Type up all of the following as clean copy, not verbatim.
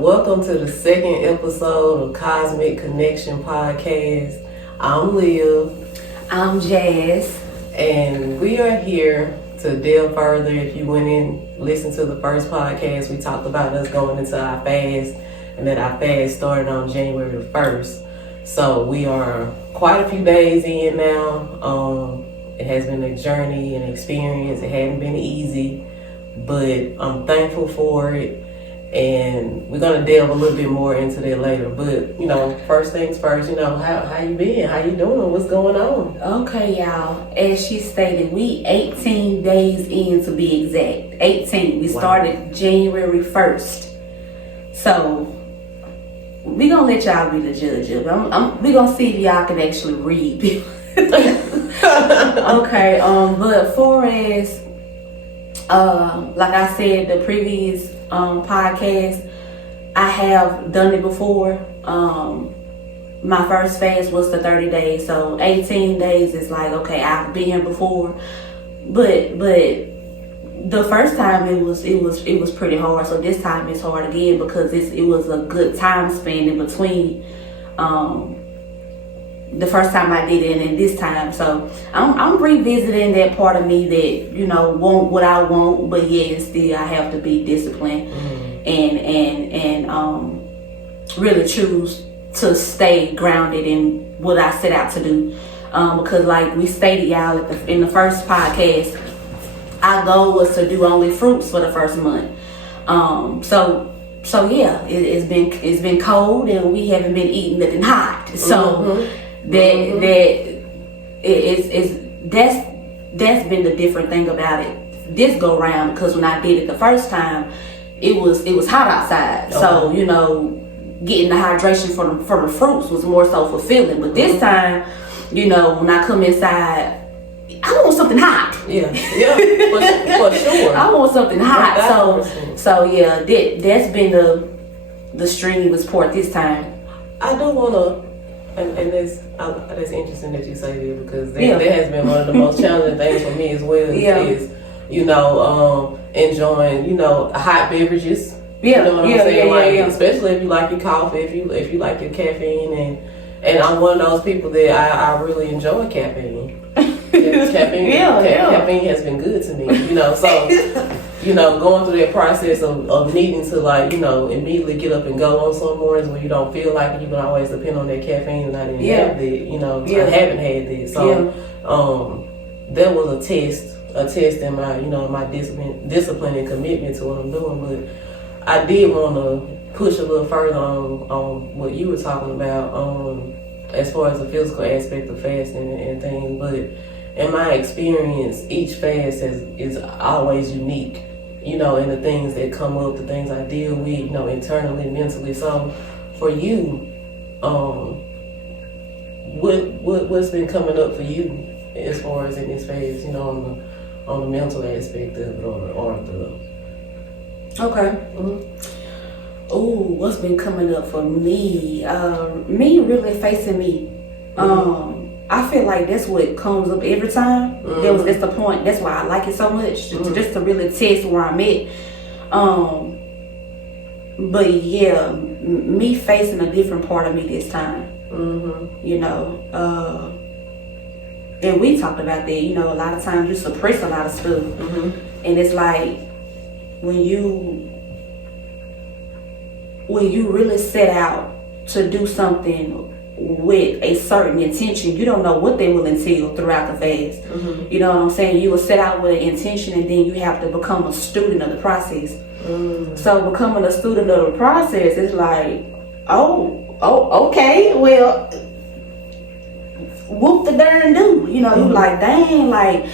Welcome to the second episode of Cosmic Kinection podcast. I'm Liv. I'm Jas. And we are here to delve further. If you went in, listened to the first podcast, we talked about us going into our fast, and that our fast started on January the 1st. So we are quite a few days in now. It has been a journey and experience. It hasn't been easy, but I'm thankful for it. And we're gonna delve a little bit more into that later. But first things first. How you been? How you doing? What's going on? Okay, y'all. As she stated, we 18 days in, to be exact. 18. We started January 1st. So we gonna let y'all be the judge of it. We gonna see if y'all can actually read. Okay. But for as like I said, the previous podcast, I have done it before. My first fast was the 30 days, so 18 days is like, okay, I've been here before, but the first time it was pretty hard. So this time it's hard again because it was a good time span in between the first time I did it and this time. So I'm revisiting that part of me that want what I want, but yet still I have to be disciplined and really choose to stay grounded in what I set out to do. Because like we stated, y'all, in the first podcast, our goal was to do only fruits for the first month. So yeah, it's been cold and we haven't been eating nothing hot. So that's been the different thing about it this go round, because when I did it the first time, it was hot outside. Okay. So getting the hydration from the fruits was more so fulfilling. But this time, when I come inside, I want something hot. Yeah, for sure. I want something hot. So yeah, that's been the strenuous part this time. I do wanna, and that's interesting that you say that, because that has been one of the most challenging things for me as well. Is enjoying hot beverages. You know what I'm saying? Especially if you like your coffee, if you like your caffeine, and I'm one of those people that I really enjoy caffeine. Caffeine has been good to me. So going through that process of needing to immediately get up and go on some mornings when you don't feel like it, you can always depend on that caffeine, and I didn't have that. I haven't had that. So that was a test in my my discipline and commitment to what I'm doing. But I did want to push a little further on what you were talking about as far as the physical aspect of fasting and things. But in my experience, each fast is always unique, and the things that come up, the things I deal with, internally, mentally. So for you, what's been coming up for you as far as in this phase, on the mental aspect of it, or the... Okay. Mm-hmm. Oh, what's been coming up for me? Me really facing me. I feel like that's what comes up every time. That's the point. That's why I like it so much, just to really test where I'm at. But yeah, me facing a different part of me this time. And we talked about that. A lot of times you suppress a lot of stuff, and it's like when you really set out to do something with a certain intention, you don't know what they will entail throughout the fast. You know what I'm saying? You will set out with an intention, and then you have to become a student of the process. So becoming a student of the process is like, oh, okay, well, whoop the darn do. You like, dang, like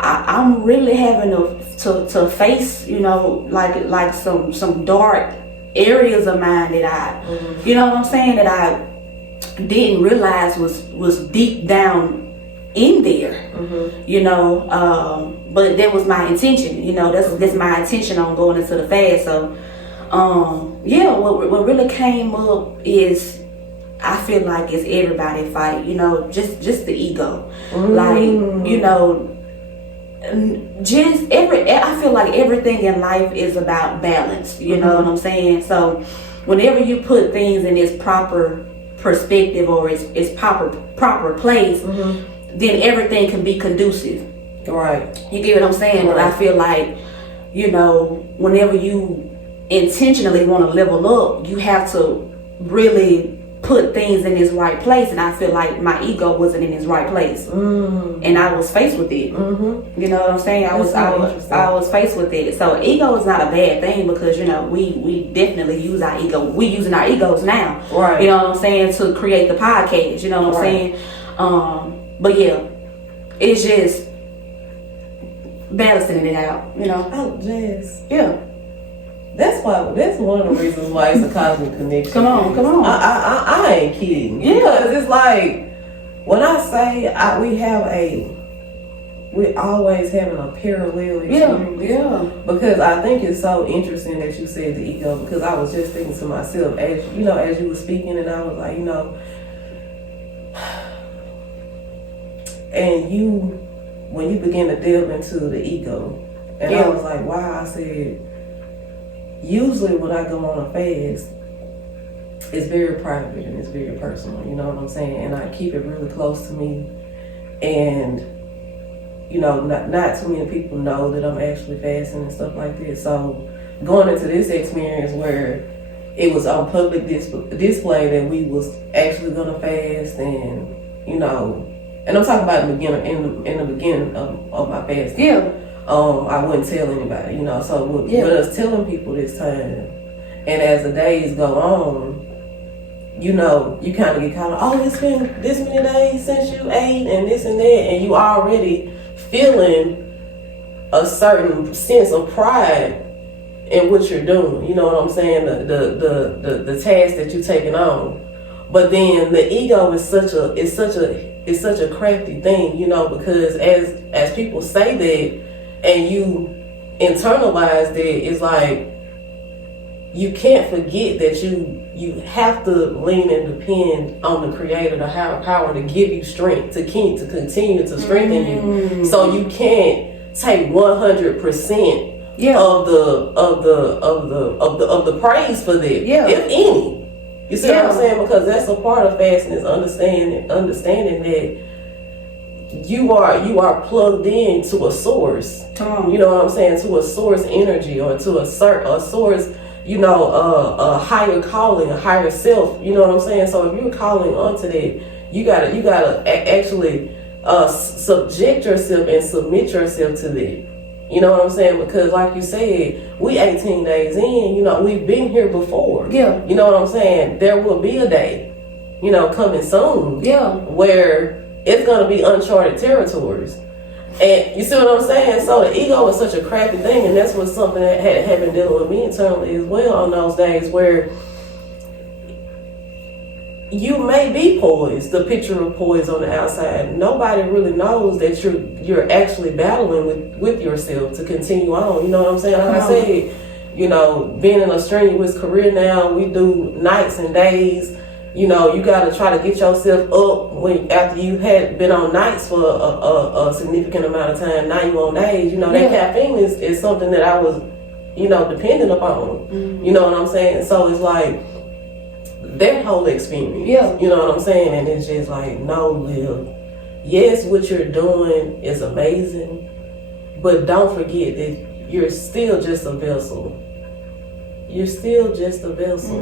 I'm really having to face, like some dark areas of mine that I, you know what I'm saying, that I didn't realize was deep down in there. But that was my intention. That's my intention on going into the fast. So what really came up is, I feel like it's everybody fight, just the ego. Like, I feel like everything in life is about balance. You know what I'm saying? So whenever you put things in its proper perspective or its proper place, then everything can be conducive. Right. You get what I'm saying? But I feel like, whenever you intentionally want to level up, you have to really put things in its right place, and I feel like my ego wasn't in its right place, and I was faced with it. You know what I'm saying? I was faced with it. So ego is not a bad thing, because we definitely use our ego. We using our egos now, right? You know what I'm saying, to create the podcast. You know what I'm saying? But yeah, it's just balancing it out. Oh, Jas. Yeah. That's one of the reasons why it's a cosmic connection. Come on. I ain't kidding. Yeah. Because it's like, when I say we're always having a parallel experience. Yeah. Because I think it's so interesting that you said the ego, because I was just thinking to myself, as you were speaking, and I was like, and when you begin to delve into the ego, and I was like, wow, I said, usually when I go on a fast, it's very private and it's very personal, you know what I'm saying? And I keep it really close to me. And, not too many people know that I'm actually fasting and stuff like this. So going into this experience where it was on public display that we was actually gonna fast, and, and I'm talking about in the beginning of my fasting. Yeah. I wouldn't tell anybody, so with us telling people this time, and as the days go on, you kind of get caught up, it's been this many days since you ate and this and that, and you already feeling a certain sense of pride in what you're doing, you know what I'm saying, the task that you're taking on. But then the ego is such a crafty thing, because as people say that, and you internalize that, it's like you can't forget that you have to lean and depend on the Creator, the higher power, to give you strength, to continue to strengthen you. So you can't take 100% of the praise for that, if any. You see what I'm saying? Because that's a part of fasting, is understanding that you are plugged in to a source. You know what I'm saying? To a source energy, or to a source, a higher calling, a higher self. You know what I'm saying? So if you're calling onto that, you gotta actually subject yourself and submit yourself to that. You know what I'm saying? Because like you said, we 18 days in, we've been here before. Yeah. You know what I'm saying? There will be a day, coming soon. Yeah. Where it's going to be uncharted territories. And you see what I'm saying? So the ego is such a crappy thing, and that's what's something that had been dealing with me internally as well on those days where you may be poised, the picture of poise on the outside. Nobody really knows that you're actually battling with yourself to continue on. You know what I'm saying? Like I said, being in a strenuous career now, we do nights and days. You got to try to get yourself up after you had been on nights for a significant amount of time. Now you on days. That caffeine is something that I was, dependent upon. You know what I'm saying? So it's like that whole experience. Yeah. You know what I'm saying? And it's just like, no, Liv. Yes, what you're doing is amazing, but don't forget that you're still just a vessel. You're still just a vessel.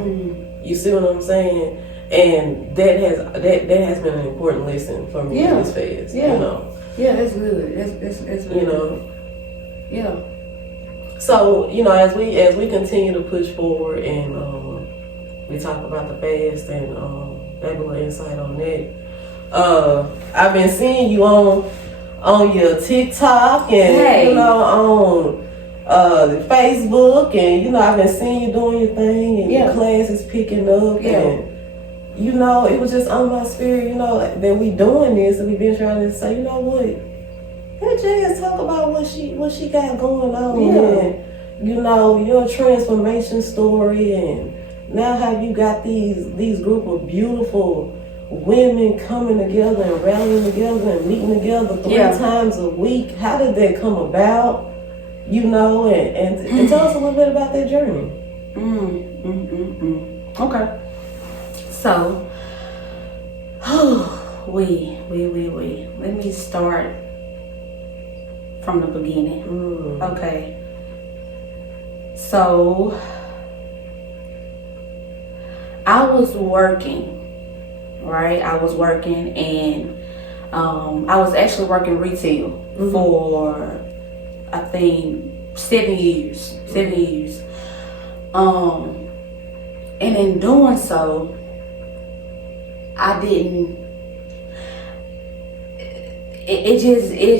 You see what I'm saying? And that has been an important lesson for me in this phase. Yeah. Yeah, that's good. That's really Yeah. So, as we continue to push forward, and we talk about the fast and have a little insight on that. I've been seeing you on your TikTok and on Facebook, and I've been seeing you doing your thing, and your class is picking up, and it was just on my spirit, that we doing this, and we've been trying to say, what, let Jas talk about what she got going on, and your transformation story, and now how you got these group of beautiful women coming together and rallying together and meeting together 3 times a week. How did that come about? You know, and tell us a little bit about that journey. Okay. So, let me start from the beginning. Okay. So, I was working, right? I was working, and I was actually working retail for, I think, 7 years. 7 years. And in doing so, it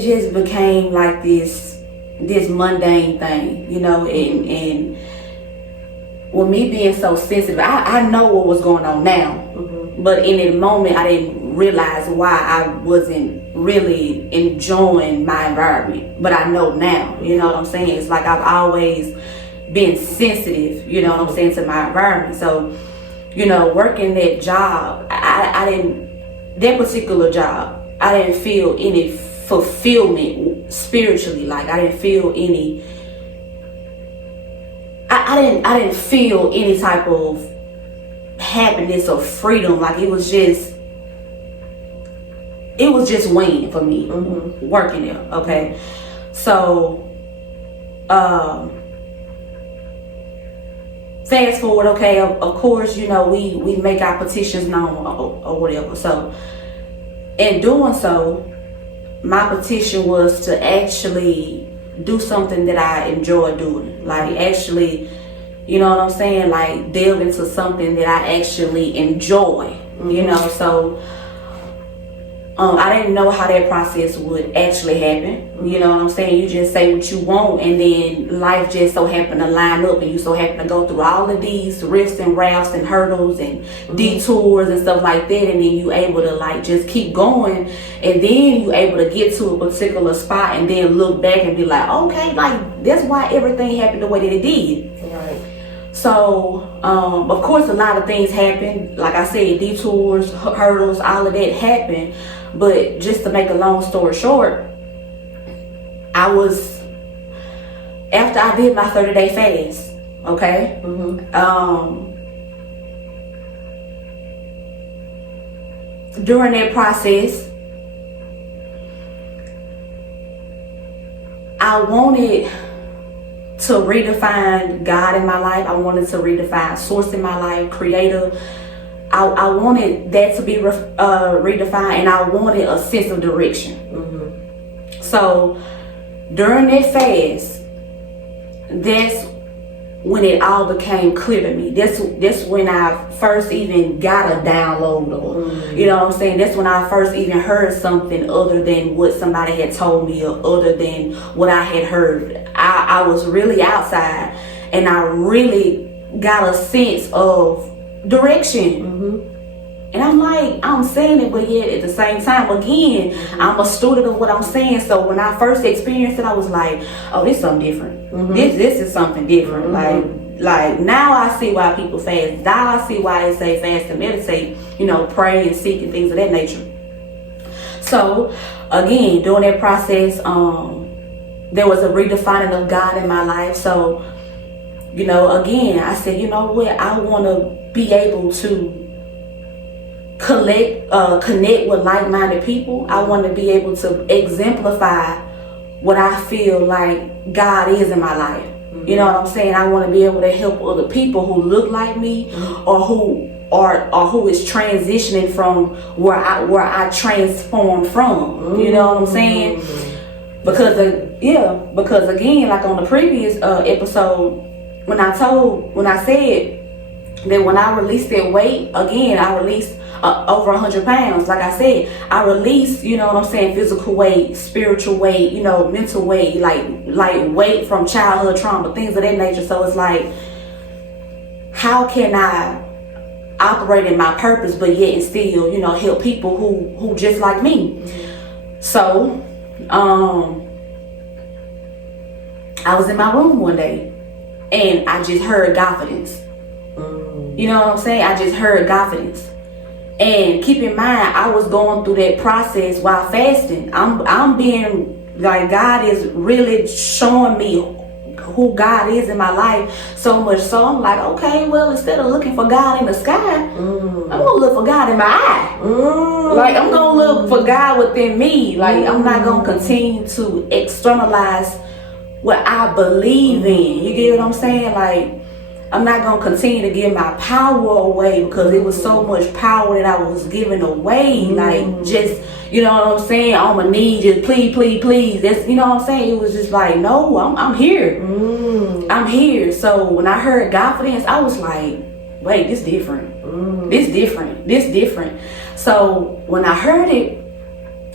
just became like this mundane thing, you know, and with me being so sensitive, I know what was going on now, but in the moment I didn't realize why I wasn't really enjoying my environment, but I know now, you know what I'm saying? It's like I've always been sensitive, you know what I'm saying, to my environment. So, you know, working that job, I didn't, that particular job, I didn't feel any fulfillment spiritually. Like I didn't feel any, I didn't feel any type of happiness or freedom. Like it was just weighing for me, working there. Okay, so fast forward. Okay, of course, you know, we make our petitions known or whatever. So in doing so, my petition was to actually do something that I enjoy doing. Like actually, you know what I'm saying? Like delve into something that I actually enjoy, you know? So I didn't know how that process would actually happen. You know what I'm saying? You just say what you want, and then life just so happened to line up, and you so happen to go through all of these rifts and rafts and hurdles and detours and stuff like that, and then you able to like just keep going, and then you able to get to a particular spot and then look back and be like, okay, like that's why everything happened the way that it did. Right. So, of course, a lot of things happened. Like I said, detours, hurdles, all of that happened. But just to make a long story short, after I did my 30-day fast, okay? During that process, I wanted to redefine God in my life. I wanted to redefine source in my life, creator. I wanted that to be redefined, and I wanted a sense of direction. So during that fast, that's when it all became clear to me. That's when I first even got a download, or you know what I'm saying? That's when I first even heard something other than what somebody had told me, or other than what I had heard. I was really outside, and I really got a sense of direction. And I'm like, I'm saying it, but yet at the same time, again, I'm a student of what I'm saying. So when I first experienced it, I was like, oh, this is something different. This is something different. Like now I see why people fast. Now I see why they say fast and meditate, you know, pray and seek and things of that nature. So again, during that process, there was a redefining of God in my life. So, you know, again, I said, you know what, I want to be able to connect with like-minded people. I want to be able to exemplify what I feel like God is in my life. You know what I'm saying? I want to be able to help other people who look like me, or who is transitioning from where I transformed from. You know what I'm saying? Because again, like on the previous episode, when I said that when I released that weight, again, I released over 100 pounds. Like I said, I released, you know what I'm saying, physical weight, spiritual weight, you know, mental weight, like weight from childhood trauma, things of that nature. So it's like, how can I operate in my purpose, but yet and still, you know, help people who just like me? So, I was in my room one day, and I just heard confidence. You know what I'm saying? I just heard confidence. And keep in mind, I was going through that process while fasting. I'm being like, God is really showing me who God is in my life, so much so I'm like, okay, well, instead of looking for God in the sky, I'm gonna look for God in my eye. Like, I'm gonna look for God within me. Like, I'm not gonna continue to externalize what I believe in. You get what I'm saying? Like, I'm not gonna continue to give my power away, because it was so much power that I was giving away. Like, just, you know what I'm saying, on my knees, just please. That's, you know what I'm saying. It was just like, no, I'm here. I'm here. So when I heard Godfidance, I was like, wait, this different. This different. So when I heard it,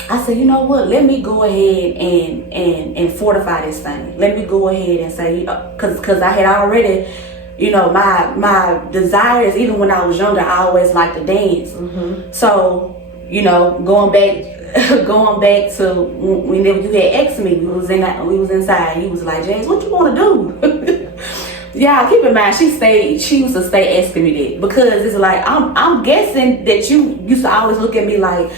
I said, you know what? Let me go ahead and fortify this thing. Let me go ahead and say, because I had already, you know, my desires, even when I was younger, I always liked to dance. So, you know, going back to whenever you had asked me, we was inside. You was like, James, what you want to do? Yeah, keep in mind, she used to stay asking me that, because it's like, I'm guessing that you used to always look at me like,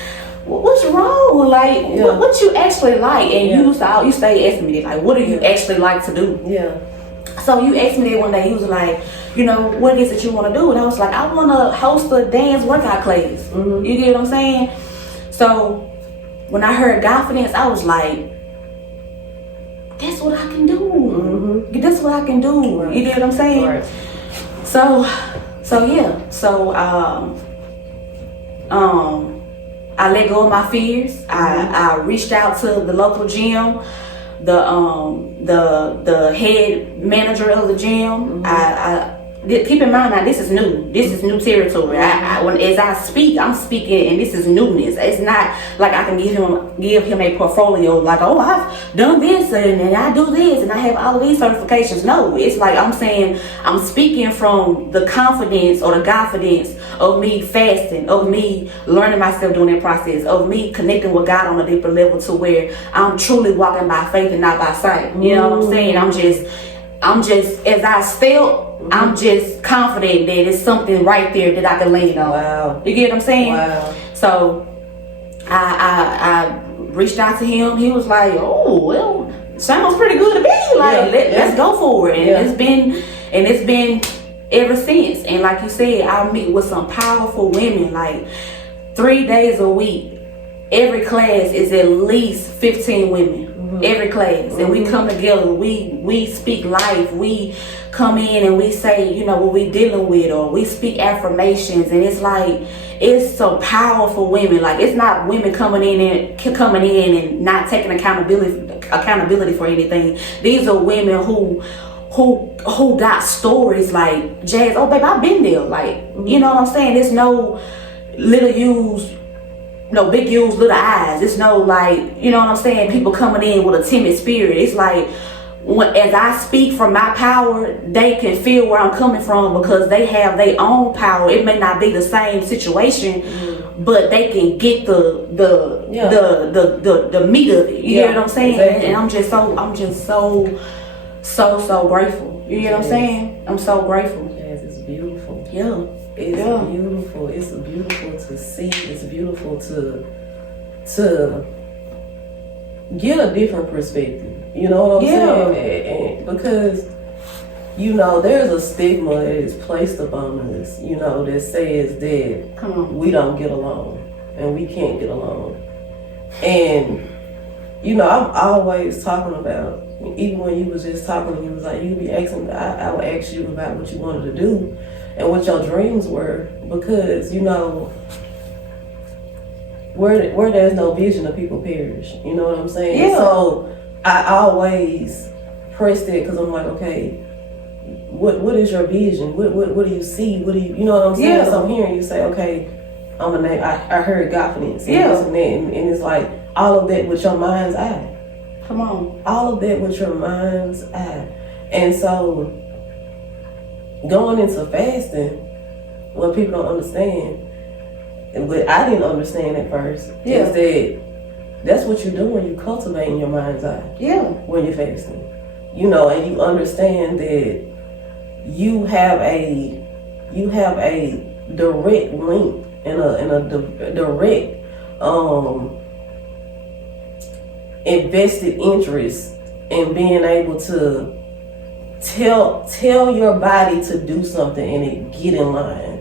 what's wrong? Like, what you actually like? And you stay asking me that, like, what do you actually like to do? So you asked me that one day. You was like, you know, what is it you want to do? And I was like, I want to host a dance workout class. You get what I'm saying? So when I heard Godfidance, I was like, that's what I can do. That's what I can do. Right. You get what I'm saying? Right. So yeah. So I let go of my fears. I reached out to the local gym, the head manager of the gym. Keep in mind, now this is new. This is new territory. As I speak, I'm speaking, and this is newness. It's not like I can give him a portfolio like, oh, I've done this and I do this and I have all of these certifications. No, it's like I'm saying, I'm speaking from the confidence or the Godfidance of me fasting, of me learning myself during that process, of me connecting with God on a deeper level, to where I'm truly walking by faith and not by sight. You know what I'm saying? I'm just as I still. I'm just confident that it's something right there that I can lean on. Wow. You get what I'm saying? Wow. So I reached out to him. He was like, oh, well, sounds pretty good to me. Like, let's go for it. And it's been ever since. And like you said, I meet with some powerful women, like 3 days a week. Every class is at least 15 women. Every class. And we come together, we speak life, we come in and we say, you know, what we dealing with, or we speak affirmations. And it's like, it's some powerful women. Like, it's not women coming in and not taking accountability for anything. These are women who got stories like, Jas, oh babe, I've been there. Like, you know what I'm saying? There's no little U's, no big U's, little I's. It's no, like, you know what I'm saying, people coming in with a timid spirit. It's like, as I speak from my power, they can feel where I'm coming from, because they have their own power. It may not be the same situation, but they can get the meat of it. You get what I'm saying? Exactly. And I'm just so grateful. You get what I'm saying? I'm so grateful. Yes, it's beautiful. Yeah. It's beautiful. It's beautiful to see. It's beautiful to get a different perspective. You know what I'm saying? And because, you know, there's a stigma that is placed upon us, you know, that says that we don't get along and we can't get along. And, you know, I'm always talking about, even when you was just talking, you was like, you be asking, I would ask you about what you wanted to do and what your dreams were, because, you know, where there's no vision, the people perish. You know what I'm saying? Yeah. So I always press it, because I'm like, okay, what is your vision? What do you see? What do you know what I'm saying? Yeah. So I'm hearing you say, okay, I'm a name. I heard Godfidance. And it's like all of that with your mind's eye. Come on. All of that with your mind's eye. And so going into fasting, what people don't understand, but I didn't understand at first, is that that's what you do when you cultivate in your mind's eye. Yeah. When you're fasting. You know, and you understand that you have a direct link direct invested interest in being able to tell your body to do something and it get in line.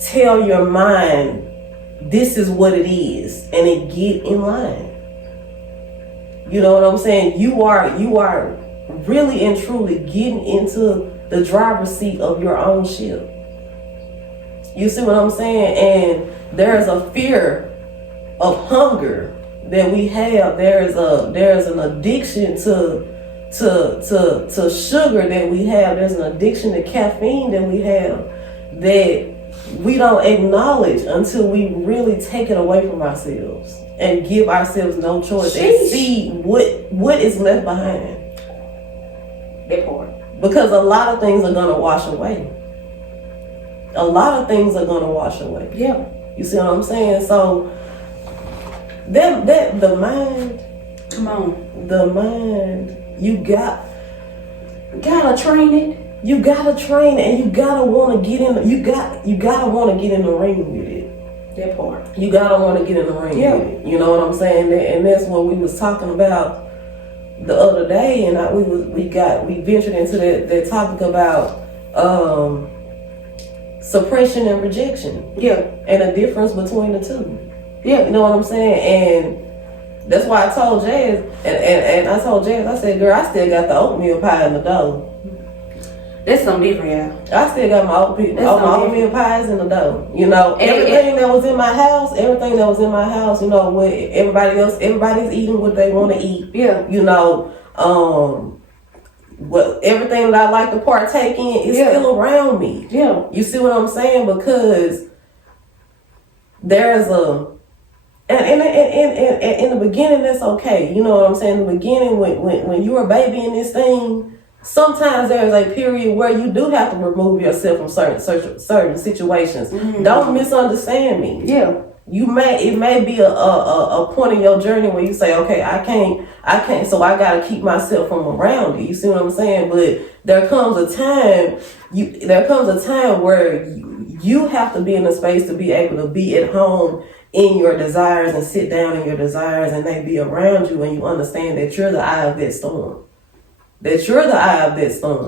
Tell your mind this is what it is and it get in line. You know what I'm saying? You are really and truly getting into the driver's seat of your own ship. You see what I'm saying? And there's a fear of hunger that we have. There's an addiction to sugar that we have. There's an addiction to caffeine that we have that we don't acknowledge until we really take it away from ourselves and give ourselves no choice and see what is left behind. That part. Because a lot of things are gonna wash away. A lot of things are gonna wash away. Yeah. You see what I'm saying? So that the mind. Come on. The mind. You gotta train it. You gotta train it, and you gotta want to get in. You gotta want to get in the ring with it. That part. You gotta want to get in the ring with it. You know what I'm saying? And that's what we was talking about the other day, and we ventured into that topic about suppression and rejection. Yeah. And the difference between the two. Yeah. You know what I'm saying? And that's why I told Jas, and I told Jas, I said, girl, I still got the oatmeal pie in the dough. That's something different, yeah. I still got my oatmeal pies in the dough. You know, everything that was in my house, you know, what everybody's eating what they want to eat. Yeah. You know, everything that I like to partake in is still around me. Yeah. You see what I'm saying? Because there's and in the beginning, that's okay. You know what I'm saying? In the beginning, when you're a baby in this thing, sometimes there's a period where you do have to remove yourself from certain situations. Mm-hmm. Don't misunderstand me. Yeah. It may be a point in your journey where you say, okay, I can't, so I gotta keep myself from around it. You see what I'm saying? But there comes a time where you have to be in a space to be able to be at home in your desires and sit down in your desires, and they be around you, and you understand that you're the eye of that storm.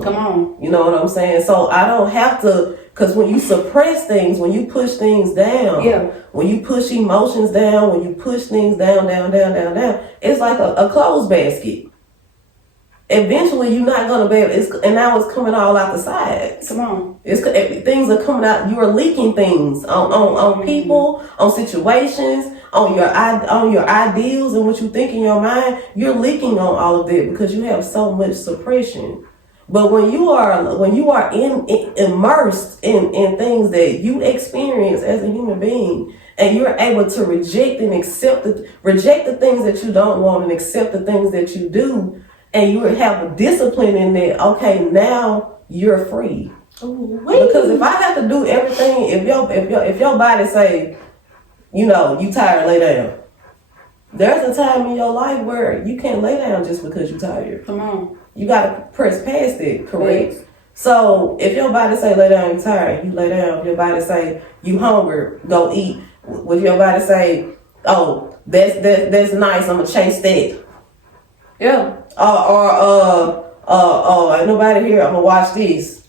Come on. You know what I'm saying? So I don't have to, because when you suppress things, when you push things down, when you push emotions down, when you push things down, it's like a clothes basket. Eventually, you're not gonna be able. And now it's coming all out the sides. Come on. Things are coming out. You are leaking things on people, on situations, on your ideals and what you think in your mind. You're leaking on all of that because you have so much suppression. But when you are immersed in things that you experience as a human being, and you're able to reject the things that you don't want and accept the things that you do, and you have a discipline in there, okay, now you're free. Ooh, because if I have to do everything, if your body say, you know, you tired, lay down. There's a time in your life where you can't lay down just because you're tired. Come on. You gotta press past it, correct? Yes. So if your body say lay down, you're tired, you lay down. If your body say you hungry, go eat. If your body say, oh, that's nice, I'm gonna chase that. Yeah. Ain't nobody here, I'm gonna watch this.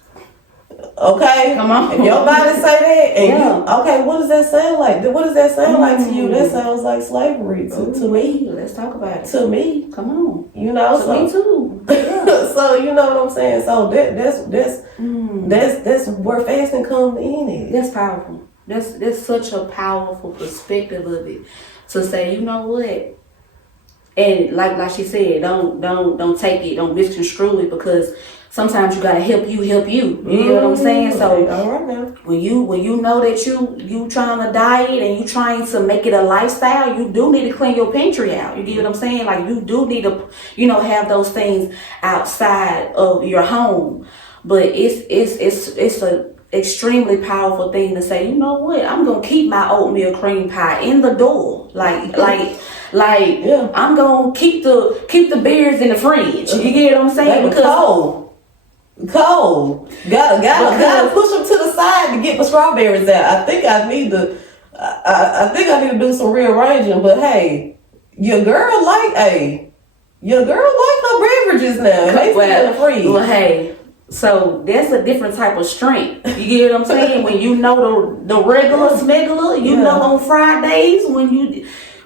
Okay? Come on. If your body say that, and what does that sound like? What does that sound like to you? That sounds like slavery to me. Let's talk about it. To me. Come on. You know, to me too. Yeah. So you know what I'm saying? So that's where fasting comes in it. That's powerful. That's such a powerful perspective of it. To say, you know what? And like she said, don't take it, don't misconstrue it, because sometimes you gotta help you. You know what I'm saying? So all right now. when you know that you trying to diet and you trying to make it a lifestyle, you do need to clean your pantry out. You get what I'm saying? Like you do need to, have those things outside of your home. But it's a extremely powerful thing to say, you know what, I'm gonna keep my oatmeal cream pie in the door. I'm gonna keep the beers in the fridge. You get what I'm saying? Because Cold. Gotta push them to the side to get the strawberries out. I think I need to do some rearranging. But hey, your girl like her beverages now. And they still free. Well, hey, so that's a different type of strength. You get what I'm saying? When you know the regular smuggler, you know on Fridays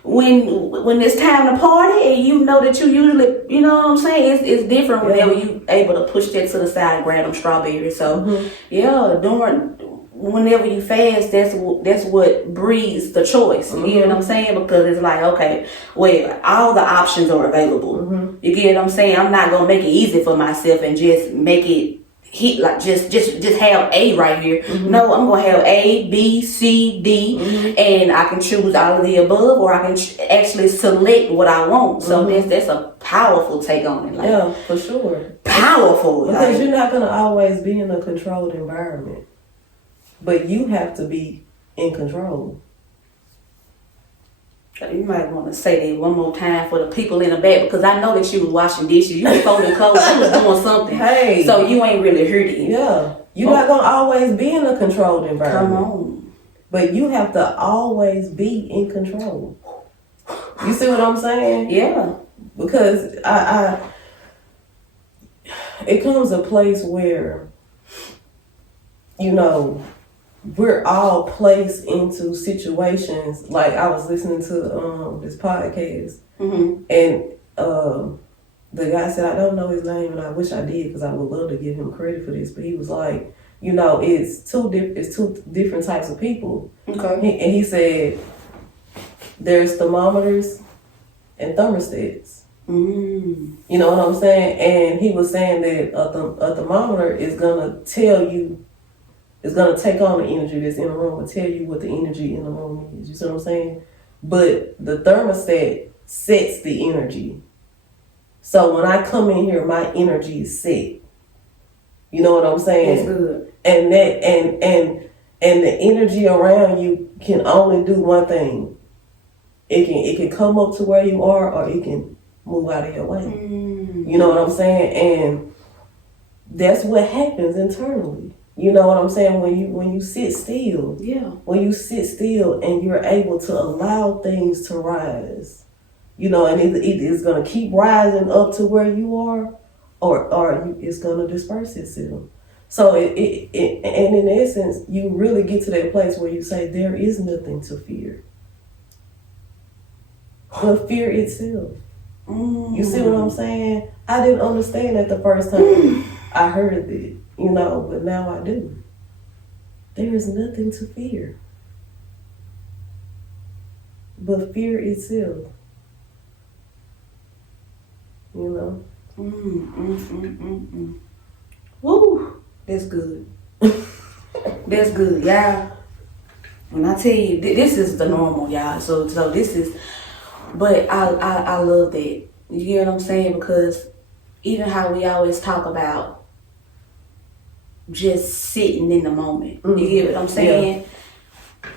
when it's time to party and you know that you usually, you know what I'm saying? It's different whenever you able to push that to the side and grab them strawberries. So whenever you fast, that's what breeds the choice. You get what I'm saying? Because it's like, okay, well, all the options are available. You get what I'm saying? I'm not gonna make it easy for myself and just make it just have A right here. No, I'm gonna have A, B, C, D, and I can choose all of the above, or I can actually select what I want. So that's a powerful take on it. Like, yeah, for sure. Powerful. Because you're not gonna always be in a controlled environment, but you have to be in control. You might want to say that one more time for the people in the back, because I know that you was washing dishes, you was folding clothes, you was doing something. Hey. So you ain't really heard it. Yeah. You're not going to always be in a controlled environment. Come on. But you have to always be in control. You see what I'm saying? Yeah. Because it comes a place where, you know, we're all placed into situations. Like I was listening to this podcast, and the guy said, I don't know his name, and I wish I did because I would love to give him credit for this. But he was like, you know, it's two different types of people. Okay. And he said there's thermometers and thermostats. You know what I'm saying? And he was saying that a thermometer is gonna tell you. It's going to take on the energy that's in the room and tell you what the energy in the room is. You see what I'm saying? But the thermostat sets the energy. So when I come in here, my energy is set. You know what I'm saying? That's good. And that and the energy around you can only do one thing. It can come up to where you are, or it can move out of your way. You know what I'm saying? And that's what happens internally. You know what I'm saying? When you sit still, when you sit still and you're able to allow things to rise, you know, and it's going to keep rising up to where you are, or it's going to disperse itself. So and in essence, you really get to that place where you say there is nothing to fear, but fear itself. You see what I'm saying? I didn't understand that the first time I heard it. You know, but now I do. There is nothing to fear but fear itself. You know? Woo! That's good. That's good, y'all. When I tell you, this is the normal, y'all. So this is, but I love that. You get what I'm saying? Because even how we always talk about just sitting in the moment. You get what I'm saying? Yeah.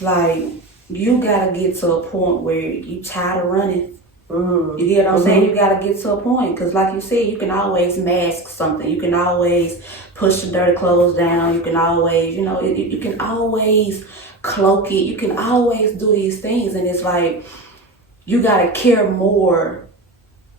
Like, you gotta get to a point where you tired of running. You get what I'm saying? You gotta get to a point, because like you said, you can always mask something. You can always push the dirty clothes down. You can always, you know, you can always cloak it. You can always do these things, and it's like you gotta care more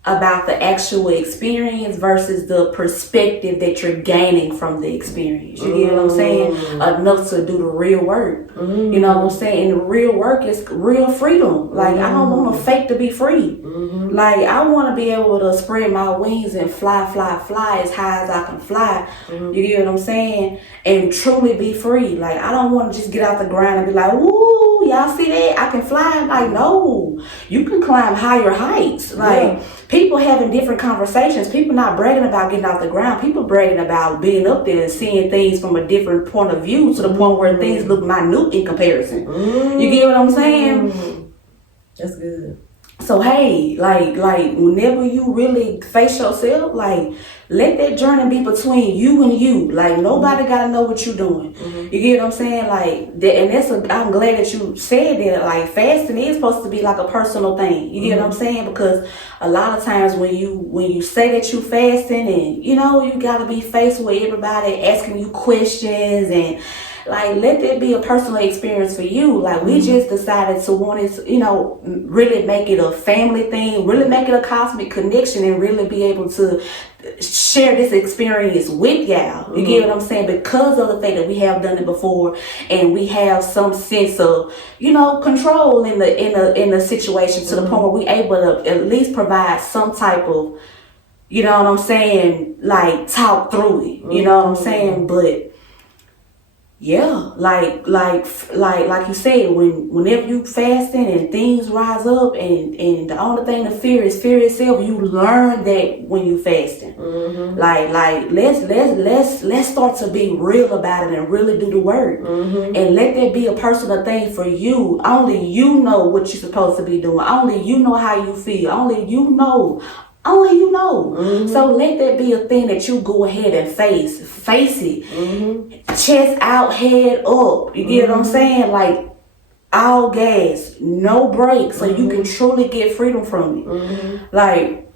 about the actual experience versus the perspective that you're gaining from the experience. You get what I'm saying? Enough to do the real work. You know what I'm saying? And the real work is real freedom. Like, I don't want to fake to be free. Like, I want to be able to spread my wings and fly as high as I can fly. You get what I'm saying? And truly be free. Like, I don't want to just get out the ground and be like, woo, y'all see that? I can fly. Like, no. You can climb higher heights. Like, people having different conversations. People not bragging about getting off the ground. People bragging about being up there and seeing things from a different point of view, to the point where things look minute in comparison. You get what I'm saying? That's good. So hey, like whenever you really face yourself, like let that journey be between you and you. Like, nobody gotta know what you're doing. You get what I'm saying? Like that, and I'm glad that you said that. Like, fasting is supposed to be like a personal thing. You get what I'm saying? Because a lot of times when you say that you fasting, and you gotta be faced with everybody asking you questions, and like, let that be a personal experience for you. Like, we just decided to want it, really make it a family thing, really make it a cosmic connection, and really be able to share this experience with y'all. You get what I'm saying? Because of the fact that we have done it before, and we have some sense of, control in the situation, to the point where we able to at least provide some type of, you know what I'm saying, like, talk through it. You know what I'm saying? But yeah, like you said, whenever you fasting and things rise up, and the only thing to fear is fear itself, you learn that when you fasting. Like let's start to be real about it and really do the work, and let that be a personal thing for you. Only you know what you're supposed to be doing. Only you know how you feel. Only you know. So let that be a thing that you go ahead and face it. Chest out, head up. You get what I'm saying? Like, all gas, no brakes, so you can truly get freedom from it. Like,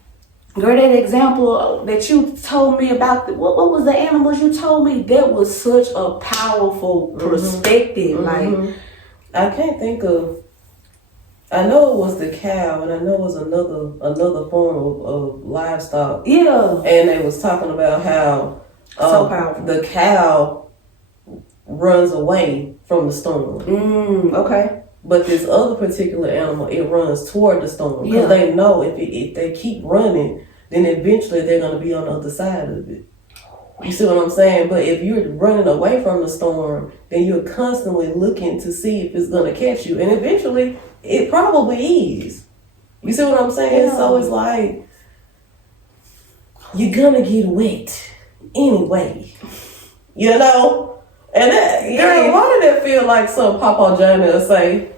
girl, that example that you told me about, what was the animals you told me? That was such a powerful perspective. Like, I can't think of. I know it was the cow, and I know it was another form of livestock. Yeah. And they was talking about how so powerful. The cow runs away from the storm. Okay. But this other particular animal, it runs toward the storm, because they know if they keep running, then eventually they're going to be on the other side of it. You see what I'm saying? But if you're running away from the storm, then you're constantly looking to see if it's going to catch you. And eventually, it probably is. You see what I'm saying? Yeah. So it's like, you're going to get wet anyway. And that, girl, why did it feel like some Papa Johnny will say,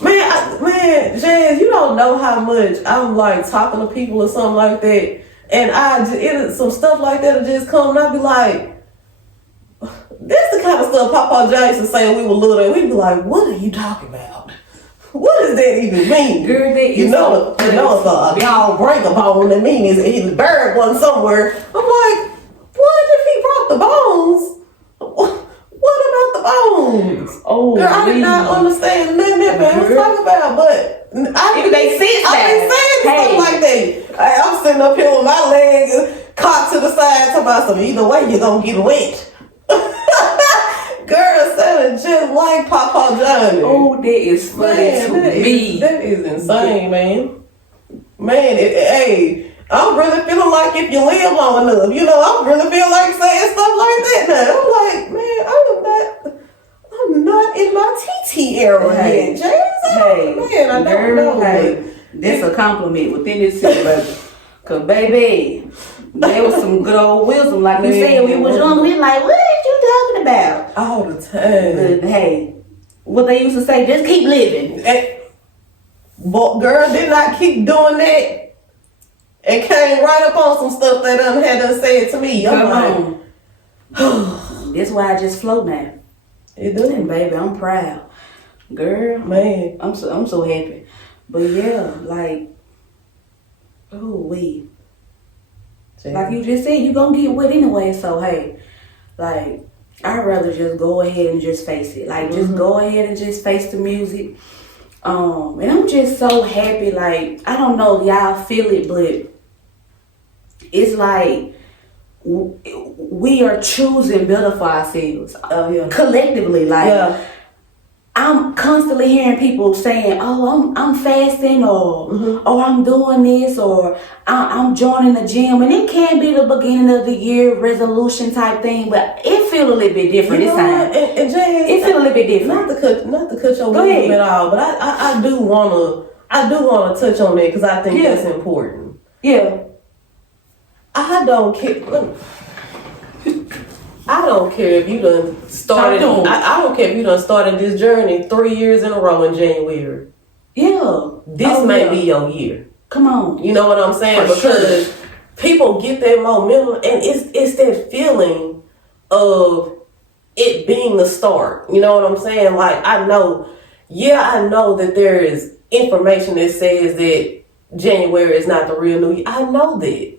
man, Jas, you don't know how much I'm like talking to people or something like that. And some stuff like that will just come, and I'll be like, this the kind of stuff Papa J used to say when we were little, and we'd be like, what are you talking about? What does that even mean? Girl, it's a dog break a bone, that means he's buried one somewhere. I'm like, what if he brought the bones? What about the bones? Oh, girl, I did not understand nothing that man was talking about, but I been saying stuff like that. I'm sitting up here with my legs cocked to the side, talking about something. Either way, you're gonna get wet. Girl, sounded just like Papa Johnny. Oh, that is funny to me. That is insane, man. Man, I'm really feeling like if you live long enough, I'm really feel like saying stuff like that now. I'm like, man, I'm not in my TT era yet, Jas. Man, I don't know. Hey, that's a compliment within itself, baby. Cause baby, there was some good old wisdom, like you said, when we was young. We like, what are you talking about? All the time. But hey, what they used to say, just keep living. But girl, didn't I keep doing that? And came right up on some stuff that had said to me. Come on. That's why I just float now. It do. And baby, I'm proud. Girl, man, I'm so happy. But yeah, like, like you just said, you gonna get wet anyway. So hey, like, I'd rather just go ahead and just face it. Like, just go ahead and just face the music. And I'm just so happy. Like, I don't know if y'all feel it, but it's like we are choosing better for ourselves. Collectively. Like, I'm constantly hearing people saying, oh, I'm fasting, or I'm doing this, or I'm joining the gym. And it can be the beginning of the year resolution type thing, but it feel a little bit different this time. And Jas, it feel a little bit different. Not to cut your wisdom at all, but I do wanna touch on that, because I think that's important. Yeah. I don't care. I don't care if you done started. I don't care if you done started this journey 3 years in a row in January. Yeah. This may be your year. Come on. You know what I'm saying? For because people get that momentum, and it's that feeling of it being the start. You know what I'm saying? Like, I know that there is information that says that January is not the real New Year. I know that.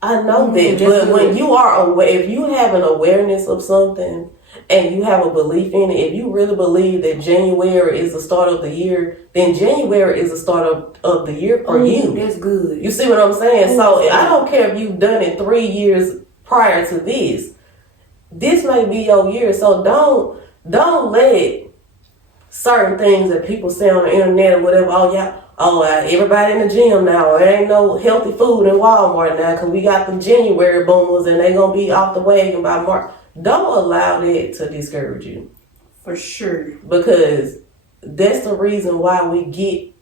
But when you are aware, if you have an awareness of something and you have a belief in it, if you really believe that January is the start of the year, then January is the start of the year for you. That's good. You see what I'm saying? So I don't care if you've done it 3 years prior to this. This may be your year. So don't let certain things that people say on the internet or whatever, everybody in the gym now. There ain't no healthy food in Walmart now because we got the January boomers and they going to be off the wagon by March. Don't allow that to discourage you. For sure. Because that's the reason why we get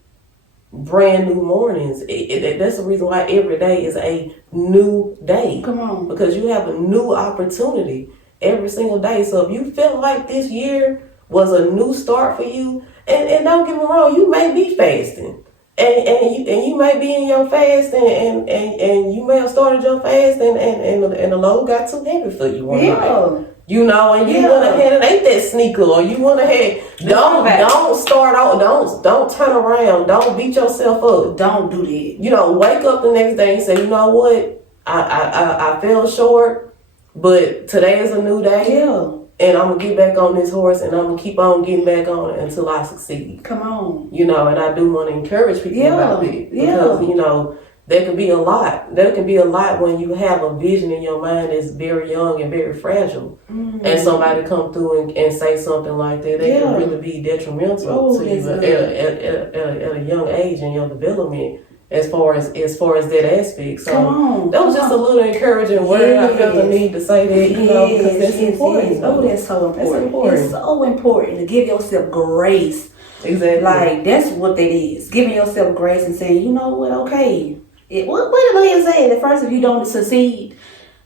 brand new mornings. That's the reason why every day is a new day. Come on. Because you have a new opportunity every single day. So if you feel like this year was a new start for you, and don't get me wrong, you may be fasting. And you may be in your fast and you may have started your fast and the load got too heavy for you one night. You know, and you went ahead and ate that sneaker, or you went ahead. Don't start out. Don't turn around. Don't beat yourself up. Don't do that. You know, wake up the next day and say, you know what? I fell short, but today is a new day. Yeah. And I'm going to get back on this horse and I'm going to keep on getting back on it until I succeed. Come on. You know, and I do want to encourage people about it. Because, you know, there can be a lot. There can be a lot when you have a vision in your mind that's very young and very fragile. Mm-hmm. And somebody come through and say something like that. They can really be detrimental to you at a young age in your development. As far as that aspect. So that was just a little encouraging word. I felt the need to say that, you know, because that's important. Yes. Oh, that's so important. That's important. It's so important to give yourself grace. Exactly. Like, that's what that is. Giving yourself grace and saying, you know what, okay. What did Liv say? At first, if you don't succeed,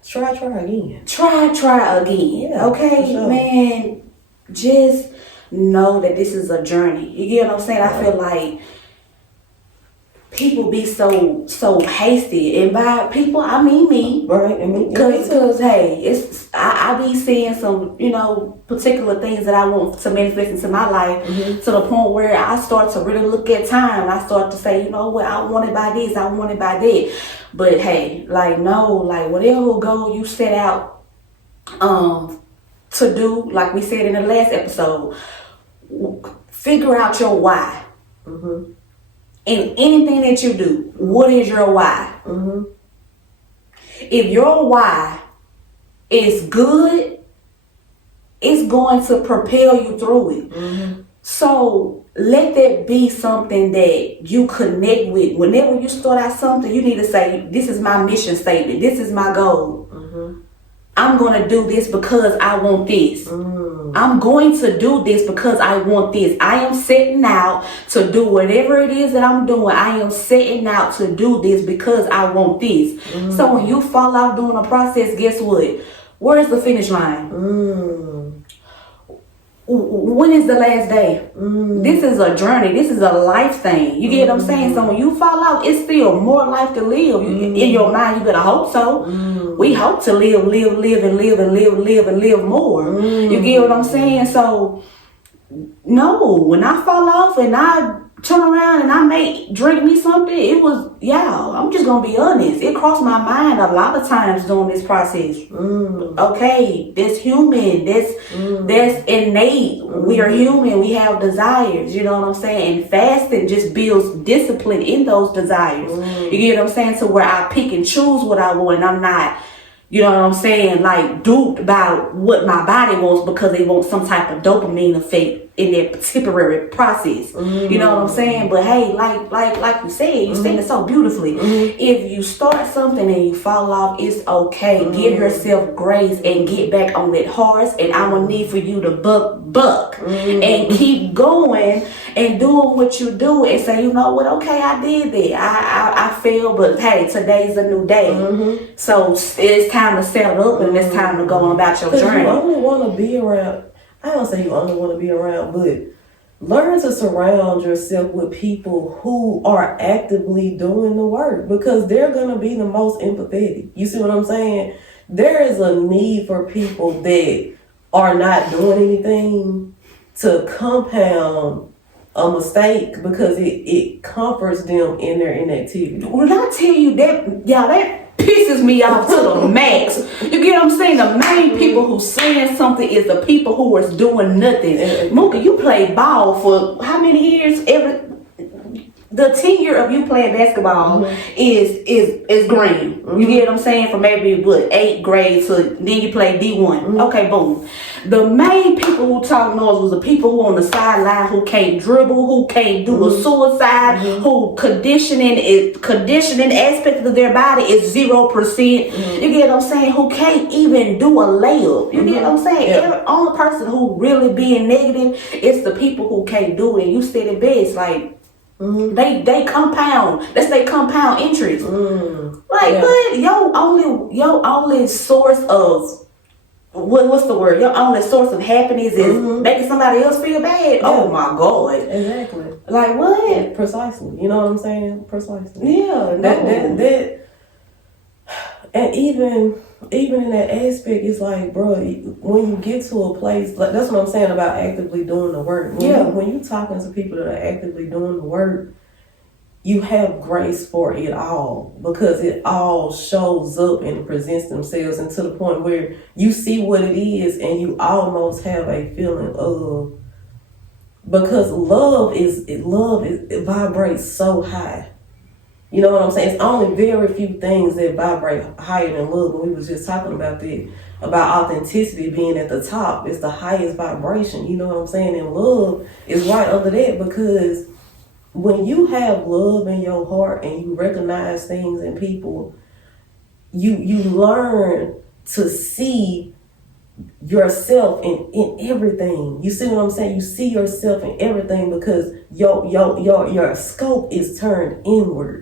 try again. Try again. Yeah, okay, sure. Man, just know that this is a journey. You get what I'm saying? I feel like people be so hasty, and by people I mean me, right? And me, because hey, I be seeing some, you know, particular things that I want to manifest into my life, to the point where I start to really look at time. I start to say, you know what, I want it by this, I want it by that. But hey, like, no, like, whatever goal you set out to do, like we said in the last episode, figure out your why. In anything that you do, what is your why? If your why is good, it's going to propel you through it. So let that be something that you connect with. Whenever you start out something, you need to say, this is my mission statement. This is my goal. I'm going to do this because I want this. I'm going to do this because I want this. I am setting out to do whatever it is that I'm doing. I am setting out to do this because I want this. So when you fall out during the process, guess what? Where is the finish line? When is the last day? This is a journey. This is a life thing. You get what I'm saying? So when you fall out, it's still more life to live. In your mind, you better hope so. We hope to live more. You get what I'm saying? So, no, when I fall off and I turn around and I may drink me something, it was, I'm just going to be honest. It crossed my mind a lot of times during this process. Okay, that's human. That's innate. We are human. We have desires. You know what I'm saying? And fasting just builds discipline in those desires. You get what I'm saying? To where I pick and choose what I want, and I'm not, you know what I'm saying, like, duped by what my body wants because they want some type of dopamine effect in that temporary process. You know what I'm saying? But hey, like you said, you said it so beautifully. If you start something and you fall off, it's okay. Give yourself grace and get back on that horse, and I will need for you to buck and keep going and doing what you do and say, you know what, okay, I did that. I failed, but hey, today's a new day. So it's time to settle up and it's time to go on about your journey. You only want to be around, I don't say you only want to be around, but learn to surround yourself with people who are actively doing the work, because they're going to be the most empathetic. You see what I'm saying? There is a need for people that are not doing anything to compound a mistake, because it comforts them in their inactivity. When I tell you that, y'all, that pisses me off to the max. You get what I'm saying? The main people who saying something is the people who is doing nothing. Mooka, you played ball for how many years? The tenure of you playing basketball is green. You get what I'm saying? From maybe 8th grade to then you play D1. Okay, boom. The main people who talk noise was the people who on the sideline who can't dribble, who can't do a suicide, who conditioning aspect of their body is 0%. You get what I'm saying? Who can't even do a layup. You get what I'm saying? Every only person who really being negative is the people who can't do it. And you said it best, like. They compound. That's their compound interest. But your only source of what's the word? Your only source of happiness is making somebody else feel bad. Oh my God! Exactly. Like what? Yeah, precisely. You know what I'm saying? Precisely. Yeah. That and even in that aspect, it's like, bro, when you get to a place, like that's what I'm saying about actively doing the work. When you talking to people that are actively doing the work, you have grace for it all, because it all shows up and presents themselves, and to the point where you see what it is and you almost have a feeling of, because it vibrates so high. You know what I'm saying? It's only very few things that vibrate higher than love. When we was just talking about that, about authenticity being at the top, it's the highest vibration. You know what I'm saying? And love is right under that, because when you have love in your heart and you recognize things in people, you learn to see yourself in everything. You see what I'm saying? You see yourself in everything, because your scope is turned inward.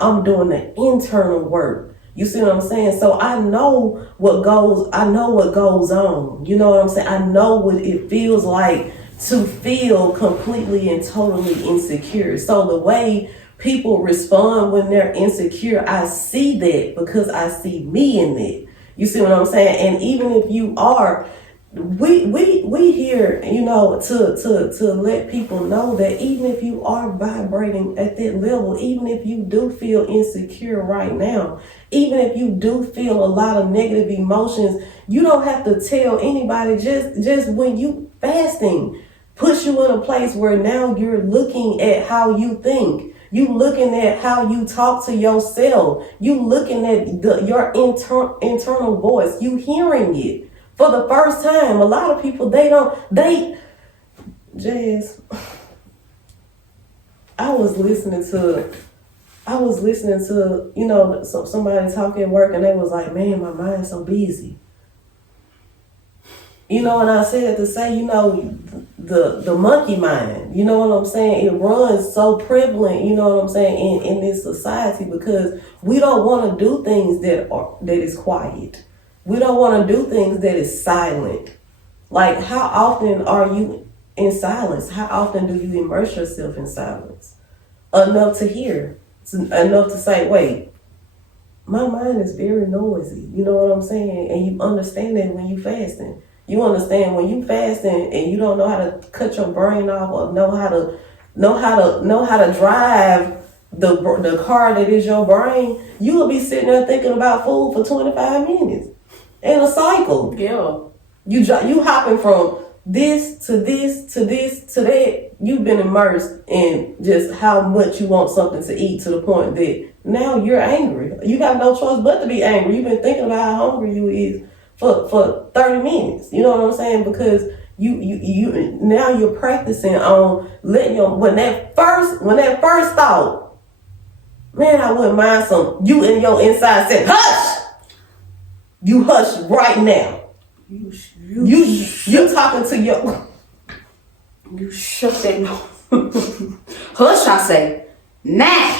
I'm doing the internal work. You see what I'm saying? So I know what goes on. You know what I'm saying? I know what it feels like to feel completely and totally insecure. So the way people respond when they're insecure, I see that because I see me in it. You see what I'm saying? And even if you are, we here, you know, to let people know that even if you are vibrating at that level, even if you do feel insecure right now, even if you do feel a lot of negative emotions, you don't have to tell anybody. Just when you fasting puts you in a place where now you're looking at how you think. You looking at how you talk to yourself. You looking at your internal voice. You hearing it for the first time. A lot of people, Jas, I was listening to, you know, somebody talking at work, and they was like, man, my mind's so busy. You know, and I said to say, you know, the monkey mind, you know what I'm saying? It runs so prevalent, you know what I'm saying, in this society, because we don't want to do things that is quiet. We don't want to do things that is silent. Like, how often are you in silence? How often do you immerse yourself in silence? Enough to hear, enough to say, wait, my mind is very noisy. You know what I'm saying? And you understand that when you fasting. You understand when you fasting and you don't know how to cut your brain off, or know how to drive the car that is your brain, you will be sitting there thinking about food for 25 minutes in a cycle. Yeah. You hopping from this to this to this to that. You've been immersed in just how much you want something to eat, to the point that now you're angry. You have no choice but to be angry. You've been thinking about how hungry you is for 30 minutes. You know what I'm saying? Because you now you're practicing on letting when that first thought, man, I wouldn't mind some, you in your inside said, hush! You hush right now. You talking to your... You shut that mouth. Hush, I say. Nah.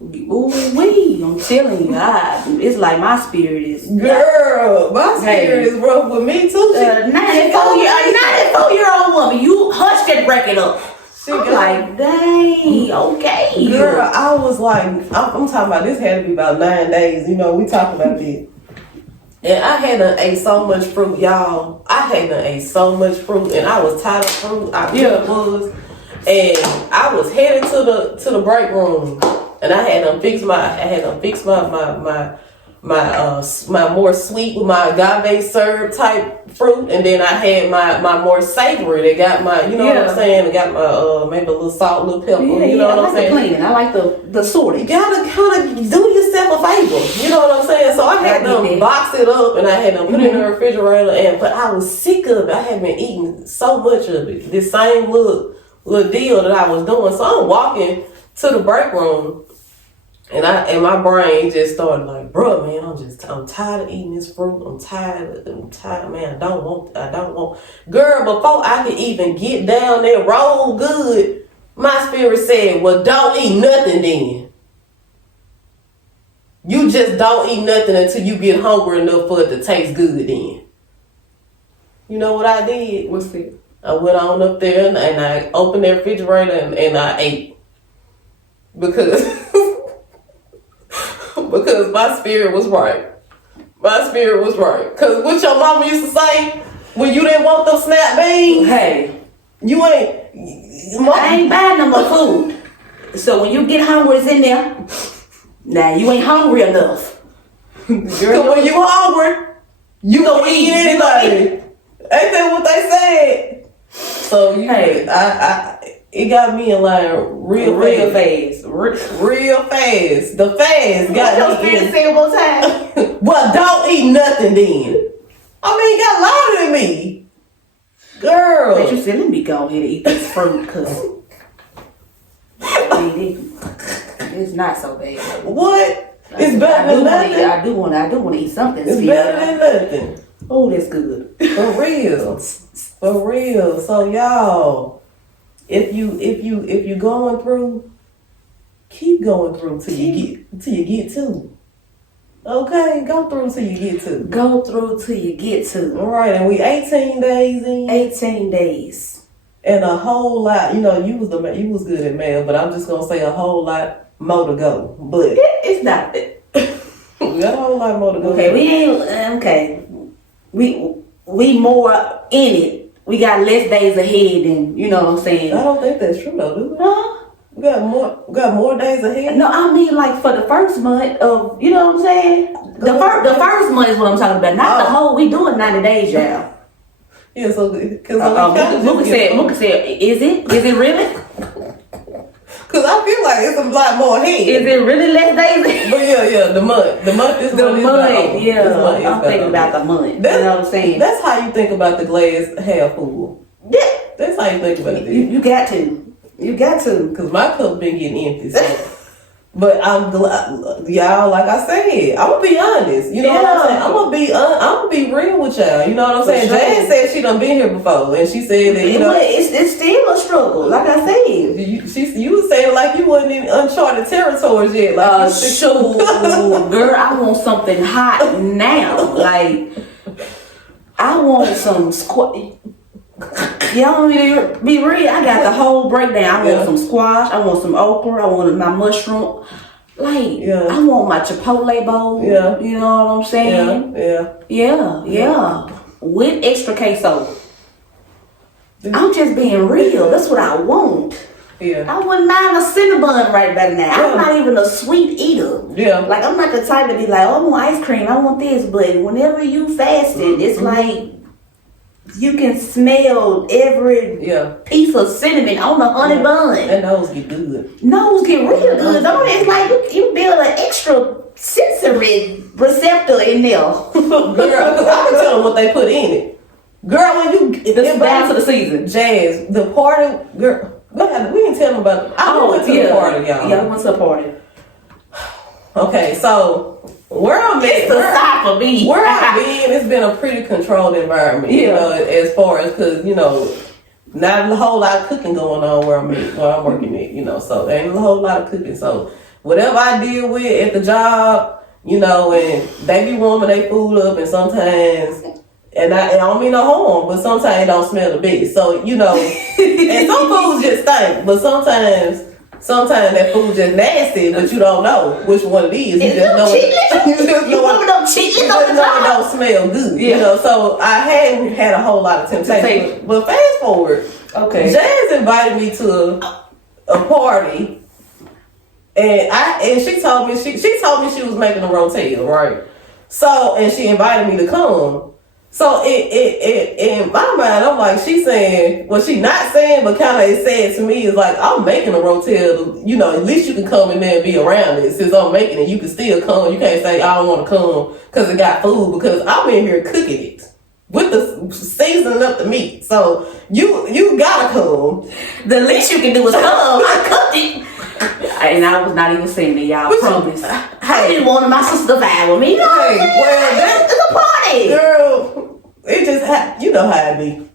Ooh-wee, I'm telling you, it's like my spirit is... Girl, my spirit is rough with me too. 94-year-old woman, you hush that they break it up. I'm like, dang, okay. Girl, I was like, I'm talking about this had to be about 9 days. You know, we talked about this. And I had done ate so much fruit, y'all. I had done ate so much fruit, and I was tired of fruit. I really was. And I was headed to the break room, and I had them fix my more sweet with my agave syrup type fruit, and then I had my more savory. They got my, you know what I'm saying? They got my maybe a little salt, a little pepper. You know what I'm saying? Cleaning. I like the sorting. You gotta kind of do yourself a favor. You know what I'm saying? So I had them box it up, and I had them put it in the refrigerator. But I was sick of it. I had been eating so much of it. This same little deal that I was doing. So I'm walking to the break room. And my brain just started like, bro, man, I'm tired of eating this fruit. I'm tired, man. I don't want. Girl, before I could even get down there, roll good, my spirit said, well, don't eat nothing then. You just don't eat nothing until you get hungry enough for it to taste good then. You know what I did? What's it? I went on up there and I opened the refrigerator and I ate. Because my spirit was right. My spirit was right. Because what your mama used to say when you didn't want them snap beans, hey, you ain't. I ain't buying no more food. So when you get hungry, it's in there. Now you ain't hungry enough. Because when you hungry, you gonna eat anything. Ain't that what they said? So it got me in line real fast. Real fast. The fast got me in. Say one time. Well, don't eat nothing then. I mean, you got louder than me. Girl. But you said, let me go ahead and eat this fruit, because it's not so bad. What? It's better than nothing. I do want to eat something. It's better than nothing. Oh, that's good. For real. For real. So y'all, if you going through, keep going through till you get to. Okay, go through till you get to. Go through till you get to. All right, and we 18 days in. 18 days. And a whole lot, you was good at math, but I'm just gonna say a whole lot more to go. But it's not. We got a whole lot more to go. Okay, we ain't okay. We more in it. We got less days ahead than, you know what I'm saying? I don't think that's true though, do we? Huh? We got more days ahead. No, I mean like for the first month of, you know what I'm saying? The first month is what I'm talking about. Not the whole. We doing 90 days, y'all. Yeah, so because Mooka said, is it really? Because I feel like it's a lot more ahead. Is it really less days? But yeah, the month is the month. Yeah, I'm thinking about the month. You know what I'm saying? That's how you think about the glass half full. Yeah, that's how you think about it. You got to. You got to. Because my cup's been getting empty. So. But I'm glad, y'all, like I said, I'm going to be honest. You know what I'm saying? I'm going to be real with y'all. You know what I'm saying? Sure. Jan said she done been here before. And she said that, it's still a struggle. Like I said. You was saying like you wasn't in uncharted territories yet. Like sure. Girl, I want something hot now. Like, I want some y'all want me to be real? I got the whole breakdown. I want some squash. I want some okra. I want my mushroom. Like, I want my Chipotle bowl. Yeah. You know what I'm saying? Yeah. With extra queso. I'm just being real. That's what I want. Yeah. I wouldn't mind a Cinnabon right about now. I'm not even a sweet eater. Yeah. Like, I'm not the type to be like, oh, I want ice cream. I want this. But whenever you fasted, it's like, you can smell every piece of cinnamon on the honey bun. And those get good. Those get real good, don't it? It's like you build an extra sensory receptor in there. Girl, I can tell them what they put in it. Girl, when you it's down to the season. Jazz, the party, girl, we can tell them about it. I went to the party, y'all. Yeah, I went to the party. Okay, so where I'm at, where I've been, it's been a pretty controlled environment, as far as, because, not a whole lot of cooking going on where I'm working at, so there ain't a whole lot of cooking. So whatever I deal with at the job, and they be warming their food up, and sometimes And I don't mean no harm, but sometimes it don't smell the best. So, and some foods just stink, but sometimes that food just nasty, but you don't know which one it is. You just know it don't smell good. Yeah. So I hadn't had a whole lot of temptation. But fast forward, okay. Jas invited me to a party, and she told me she was making a rotel, right? So, and she invited me to come. So in my mind, I'm like, she's saying, well, she not saying, but kind of it said to me, is like, I'm making a rotel, at least you can come in there and be around it. Since I'm making it, you can still come. You can't say, I don't want to come because it got food, because I'm in here cooking it with the seasoning up the meat. So you gotta come. The least you can do is come. I cooked it. And I was not even saying it, y'all. Promise. I didn't want my sister to vibe with me. It's a party. Girl, it just, you know how it be.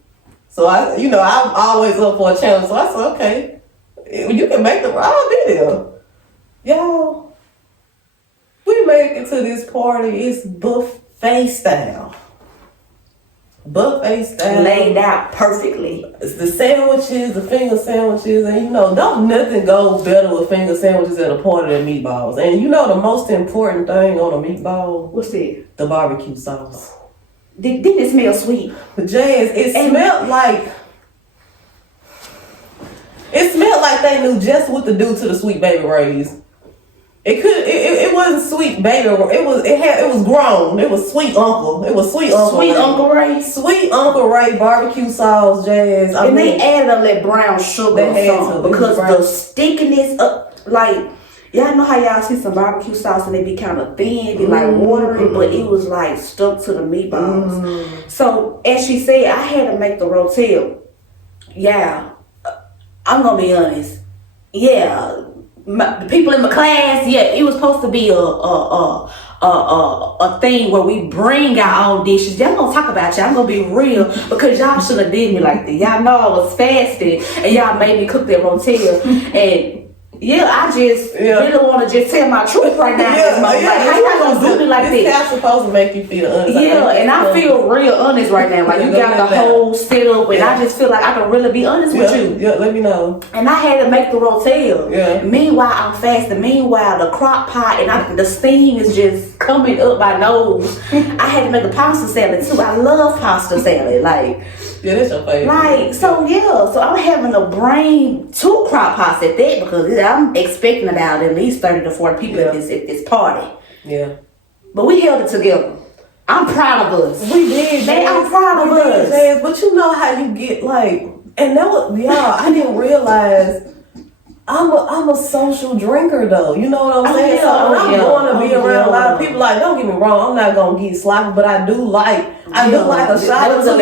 So I'm always up for a challenge. So I said, okay, you can make I'll be there. Y'all, we make it to this party. It's buffet style. Buffet style. Laid out perfectly. It's the sandwiches, the finger sandwiches, and don't nothing go better with finger sandwiches at a party than meatballs. And the most important thing on a meatball? What's it? The barbecue sauce. Didn't it smell sweet? But Jas, it smelled like they knew just what to do to the sweet baby rays. It wasn't sweet baby. It was grown. It was sweet uncle. It was sweet uncle. Sweet Uncle Ray. Sweet Uncle Ray barbecue sauce, Jas. They added up that brown sugar because the stickiness y'all know how y'all see some barbecue sauce and they be kind of thin, be like watery, but it was like stuck to the meatballs. So as she said, I had to make the rotel. Yeah, I'm gonna be honest. Yeah. The people in my class, it was supposed to be a thing where we bring our own dishes. Y'all gonna talk about y'all. I'm gonna be real because y'all should have did me like that. Y'all know I was fasting and y'all made me cook that rotel. And I just really want to just tell my truth right now. Like, how y'all gonna do me like this? This supposed to make you feel honest. And I feel real honest right now. Like you got the whole setup, and I just feel like I can really be honest with you. Yeah, let me know. And I had to make the rotel. Yeah. Meanwhile, I'm fasting. Meanwhile, the crock pot and the steam is just coming up my nose. I had to make a pasta salad too. I love pasta salad. Yeah, that's your favorite. So I'm having to bring 2 crock pots at that because I'm expecting about at least 30 to 40 people at this party. Yeah. But we held it together. I'm proud of us. We did. I'm proud of us. But you know how you get and that was, I didn't realize I'm a social drinker though. You know what I'm saying? So when I'm going to be around a lot of people, don't get me wrong, I'm not gonna get sloppy, but I do like a shot or two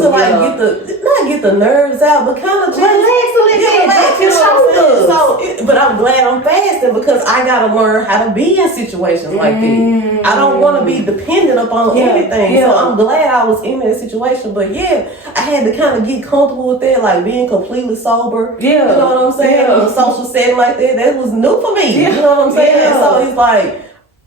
to get the nerves out, but kind of just relax your shoulders. So, but I'm glad I'm fasting because I gotta learn how to be in situations like that. I don't want to be dependent upon anything. So I'm glad I was in that situation. But I had to kind of get comfortable with that, being completely sober. You know what I'm saying? In a social setting like that was new for me. You know what I'm saying? So it's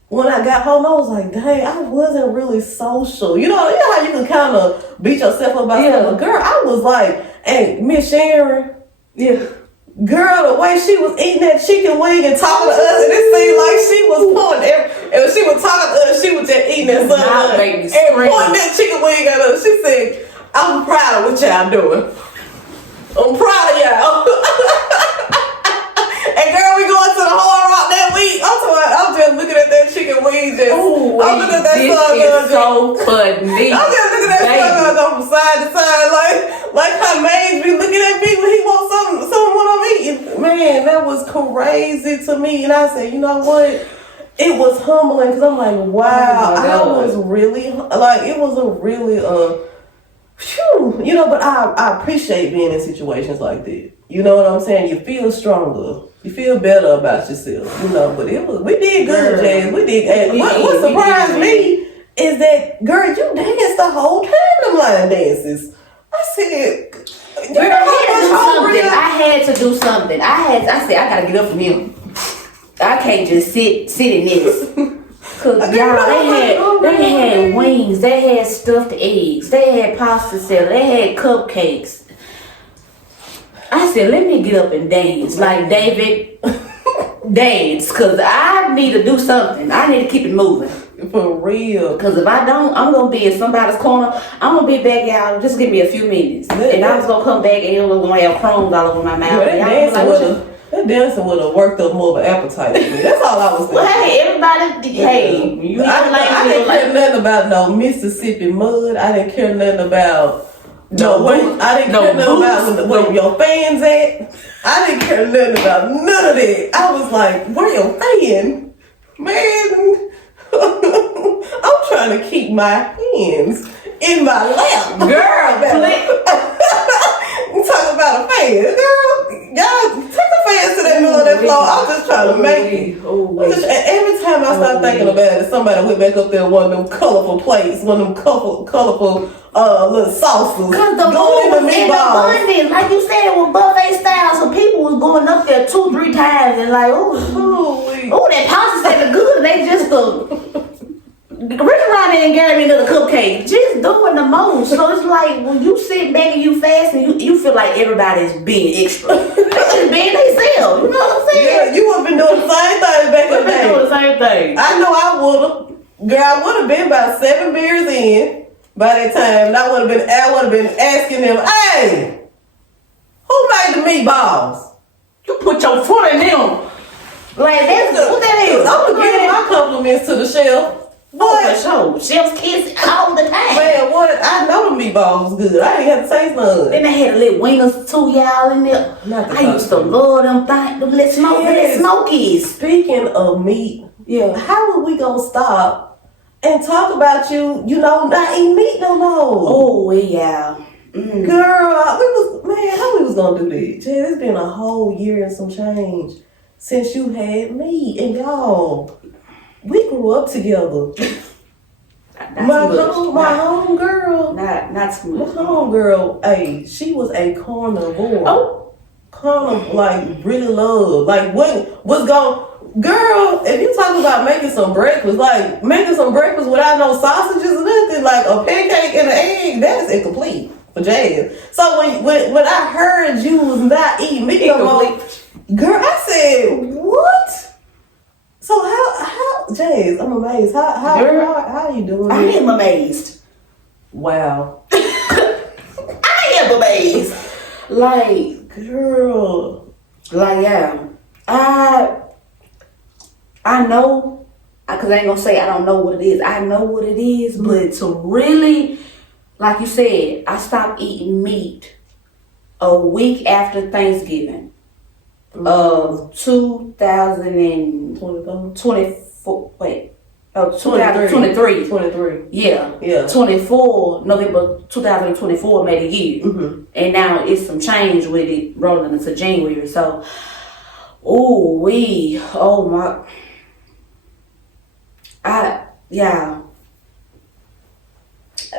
when I got home, I was like, dang, I wasn't really social. You know how you can kind of beat yourself up about stuff. But girl, I was like, hey, Miss Sharon, girl, the way she was eating that chicken wing and talking to us, and it seemed like she was pointing and when she was talking to us, she was just eating that something and pointing that chicken wing at us. She said, I'm proud of what y'all doing. I'm proud of y'all. And girl, we going to the Hard Rock that week. I'm just looking at that chicken wing. I'm looking at that sun so funny. I'm just looking at that sun from side to side, like how Maze be looking at me when he wants something what I'm eating. Man, that was crazy to me. And I said, you know what? It was humbling because I'm like, wow, I was really it was a really but I appreciate being in situations like that. You know what I'm saying? You feel stronger. You feel better about yourself. But we did good, Jas. We did. And what surprised me is that, girl, you danced the whole time, them line dances. I said, I had to do something. I said, I gotta get up from here. I can't just sit in this. Cause y'all, they had wings, they had stuffed eggs, they had pasta salad, they had cupcakes. I said, let me get up and dance like David dance, cause I need to do something. I need to keep it moving. For real. Cause if I don't, I'm gonna be in somebody's corner. I'm gonna be back, y'all. Just give me a few minutes, and I was gonna come back and it was gonna have crumbs all over my mouth. That dancing would have worked up more of an appetite for me. That's all I was thinking. Well, hey, everybody, hey, you I didn't care nothing about no Mississippi mud. I didn't care nothing about I didn't care nothing about where your fans at. I didn't care nothing about none of that. I was like, where your fan? Man, I'm trying to keep my hands in my lap. girl, I'm talking about a fan. Girl, y'all take the fans to that middle of that floor. I'm just trying to make it. Every time I start thinking about it, somebody went back up there with one of them colorful plates, one of them colorful little sauces. Cause the food was in abundance. Like you said, it was buffet style, so people was going up there 2-3 times and like, oh, that pasta salad good. They just Rich around there and gave me another cupcake. Just doing the most. So it's like when you sit back and you fast and you feel like everybody's being extra. They just being themselves. You know what I'm saying? Yeah, you would have been doing the same thing back in the day. Doing the same thing. I know I would have. Girl, I would have been about 7 beers in by that time, and I would have been asking them, hey, who made the meatballs? You put your foot in them. Like that's what that is. I'm gonna give my compliments to the chef. What? For sure. Chef's kiss all the time. Man, what? I know the meatballs was good. I ain't had to taste none. Then they had the little wingers too, y'all, in there. I used to love them things, them little smokies. Speaking of meat, how are we gonna stop and talk about you not eating meat no more? Oh, yeah. Mm. Girl, how we was gonna do this? It's been a whole year and some change since you had meat, and y'all, we grew up together. My home girl. Not too much. My home girl, hey, she was a carnivore. Oh. Like really love. Like what's going girl, if you talking about making some breakfast without no sausages or nothing, like a pancake and an egg, that is incomplete for Jas. So when I heard you was not eating meat no more, girl, I said, what? So how Jas, I'm amazed. How are you doing? I am amazed. Wow. I am amazed. Like, girl. Like, yeah. I know, because I ain't gonna say I don't know what it is. I know what it is, but to really, like you said, I stopped eating meat a week after Thanksgiving of 2024. Wait. Oh, 2023. 23. Yeah. 24, November 2024 made a year. Mm-hmm. And now it's some change with it rolling into January. So,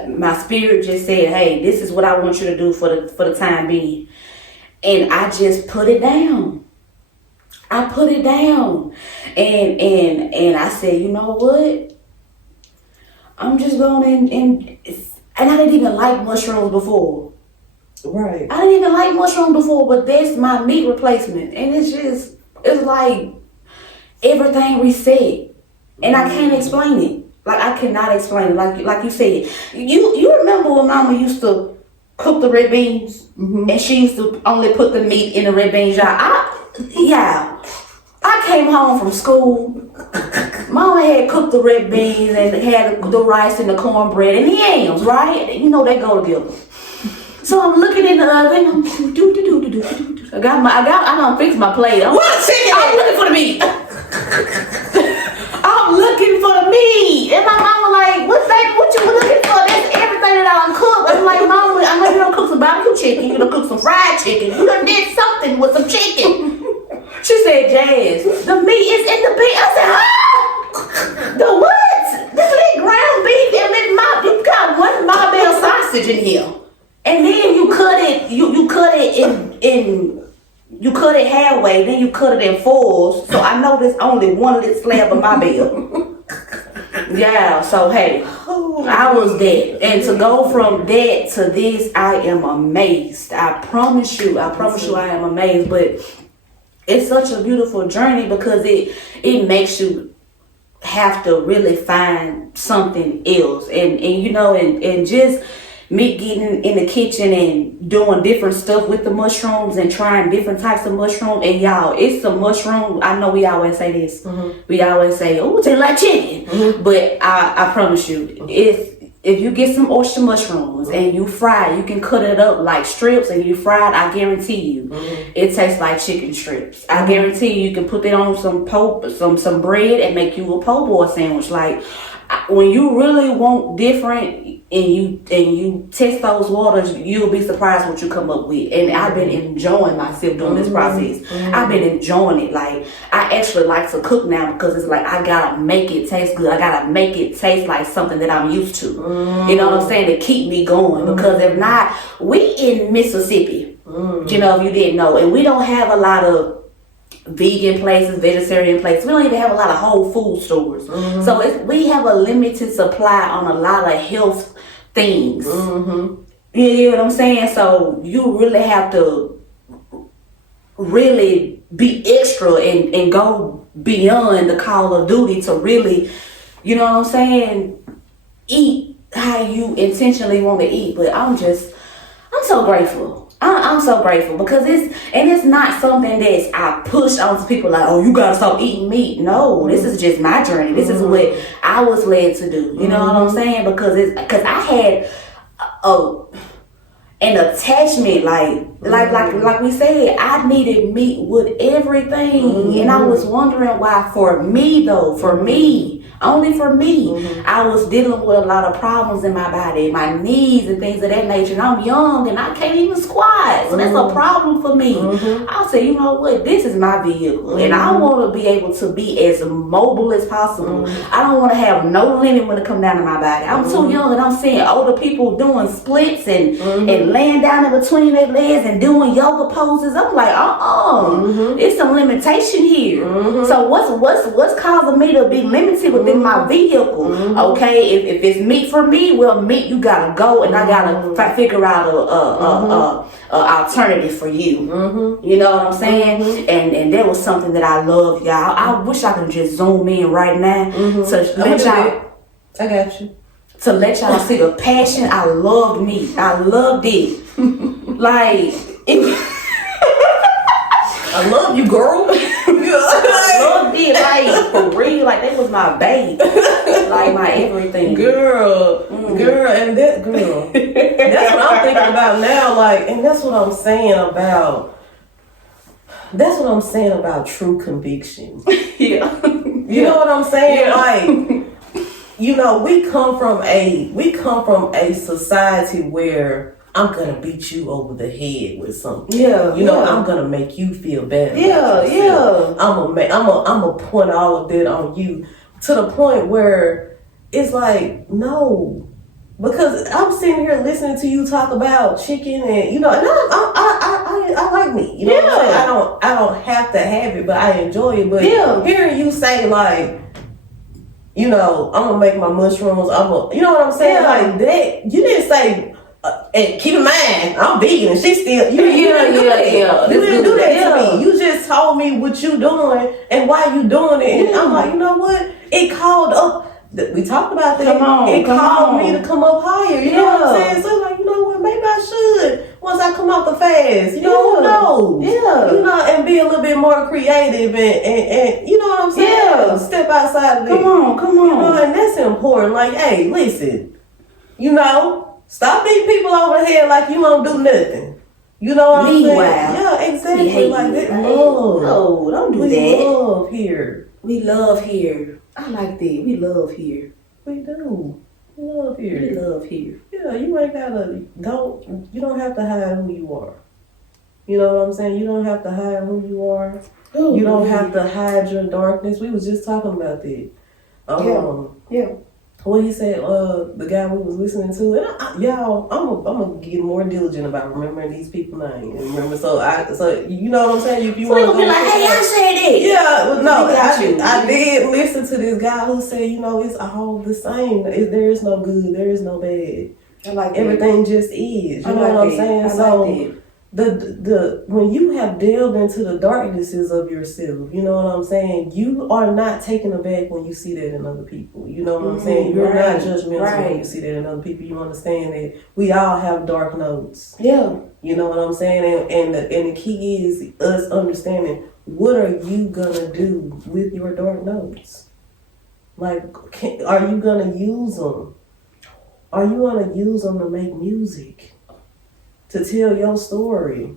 my spirit just said, hey, this is what I want you to do for the time being. And I just put it down. I put it down. And I said, you know what? I'm just going and I didn't even like mushrooms before. Right. I didn't even like mushrooms before, but that's my meat replacement. And it's like everything reset. And I can't explain it. Like I cannot explain it. Like you said. You remember when Mama used to cook the red beans? Mm-hmm. And she used to only put the meat in the red beans. I came home from school. Mama had cooked the red beans and had the rice and the cornbread and the yams, right? You know they go together. So I'm looking in the oven. I done fixed my plate. I'm looking for the meat. I'm looking for the meat. And my mama like, what you looking for? That's everything that I done cooked. I'm like, Mama, I know you done cook some barbecue chicken. You done cook some fried chicken. You done did something with some chicken. She said, Jas, the meat is in the beef. I said, huh? The what? This little ground beef and you got one Marbell sausage in here. And then you cut it you cut it halfway, then you cut it in fours. So I know there's only one little slab of Marbell. Yeah, so hey, I was that. And to go from that to this, I am amazed. I promise you I am amazed. But it's such a beautiful journey because it makes you have to really find something else. And you know, and just me getting in the kitchen and doing different stuff with the mushrooms and trying different types of mushrooms. And y'all, it's the mushroom. I know we always say this. We always say, oh, it tastes like chicken. But I promise you, if you get some oyster mushrooms and you fry it, you can cut it up like strips and you fry it, I guarantee you, it tastes like chicken strips. I guarantee you can put it on some bread and make you a po' boy sandwich. Like, when you really want different and you test those waters, you'll be surprised what you come up with. And I've been enjoying myself during this process. I've been enjoying it. Like, I actually like to cook now because it's like I gotta make it taste good. I gotta make it taste like something that I'm used to. You know what I'm saying? To keep me going. Because if not, we in Mississippi, you know, if you didn't know, and we don't have a lot of vegan places, vegetarian places. We don't even have a lot of whole food stores. So we have a limited supply on a lot of health things. You know what I'm saying? So you really have to really be extra and go beyond the call of duty to really, you know what I'm saying, eat how you intentionally want to eat. But I'm so grateful. I'm so grateful because it's not something that's I push onto people like, oh, you gotta stop eating meat. No, this is just my journey. This is what I was led to do. You know what I'm saying? Because I had an attachment, like we said, I needed meat with everything, and I was wondering why. For me, only for me, I was dealing with a lot of problems in my body, my knees and things of that nature. And I'm young and I can't even squat, so that's a problem for me. I said, you know what? This is my vehicle, and I want to be able to be as mobile as possible. I don't want to have no limit when it comes down to my body. I'm too young, and I'm seeing older people doing splits and laying down in between their legs and doing yoga poses. I'm like, it's some limitation here. So what's causing me to be limited within my vehicle? Okay, if it's meat for me, well, meat, you gotta go, and I gotta figure out a alternative for you. You know what I'm saying? And that was something that I love, y'all. I wish I could just zoom in right now to let y'all. I got you. To let y'all see the passion. I loved meat. I loved it. Like, I love you, girl. I loved it, like, for real. Like, that was my babe. Like, my everything. Girl, and that, girl. That's what I'm thinking about now. Like, and that's what I'm saying about true conviction. Yeah. You know what I'm saying? Yeah. Like, you know, we come from a society where I'm gonna beat you over the head with something. Yeah, you know, I'm gonna make you feel bad. Yeah. I'm gonna point all of that on you to the point where it's like, no, because I'm sitting here listening to you talk about chicken and, you know, and I like meat. You know what I'm saying? I don't have to have it, but I enjoy it. But hearing you say, like, you know, I'm gonna make my mushrooms. You know what I'm saying? Like that. You didn't say. And keep in mind, I'm vegan and she still. You didn't do that to me. You just told me what you doing and why you doing it, and I'm like, you know what? It called up. We talked about that. It called me to come up higher. You know what I'm saying? So like, you know what? Maybe I should once I come off the fast. You know, who knows? Yeah. You know, and be a little bit more creative and you know what I'm saying? Yeah. Step outside of it. Come on. You know, and that's important. Like, hey, listen. You know. Stop beating people over the head like you won't do nothing. You know what I'm saying? Yeah, exactly. Like that. Love. No, don't do that. We love here. We love here. I like that. We love here. We do. We love here. We love here. Yeah, you ain't gotta. You don't have to hide who you are. You know what I'm saying? You don't have to hide who you are. Ooh, you don't have to hide your darkness. We was just talking about that. Yeah. what he said, the guy we was listening to, and y'all, I'm gonna get more diligent about remembering these people's names. Remember, so you know what I'm saying? If you want to be like, hey, I said it. Yeah, no, I did listen to this guy who said, you know, it's all the same. There is no good, there is no bad. I like everything just is. You know what I'm saying? So the when you have delved into the darknesses of yourself, you know what I'm saying, you are not taken aback when you see that in other people. You know what I'm saying? You're not judgmental when you see that in other people. You understand that we all have dark notes. Yeah. You know what I'm saying? And the key is us understanding, what are you gonna do with your dark notes? Like, are you gonna use them? Are you gonna use them to make music? To tell your story?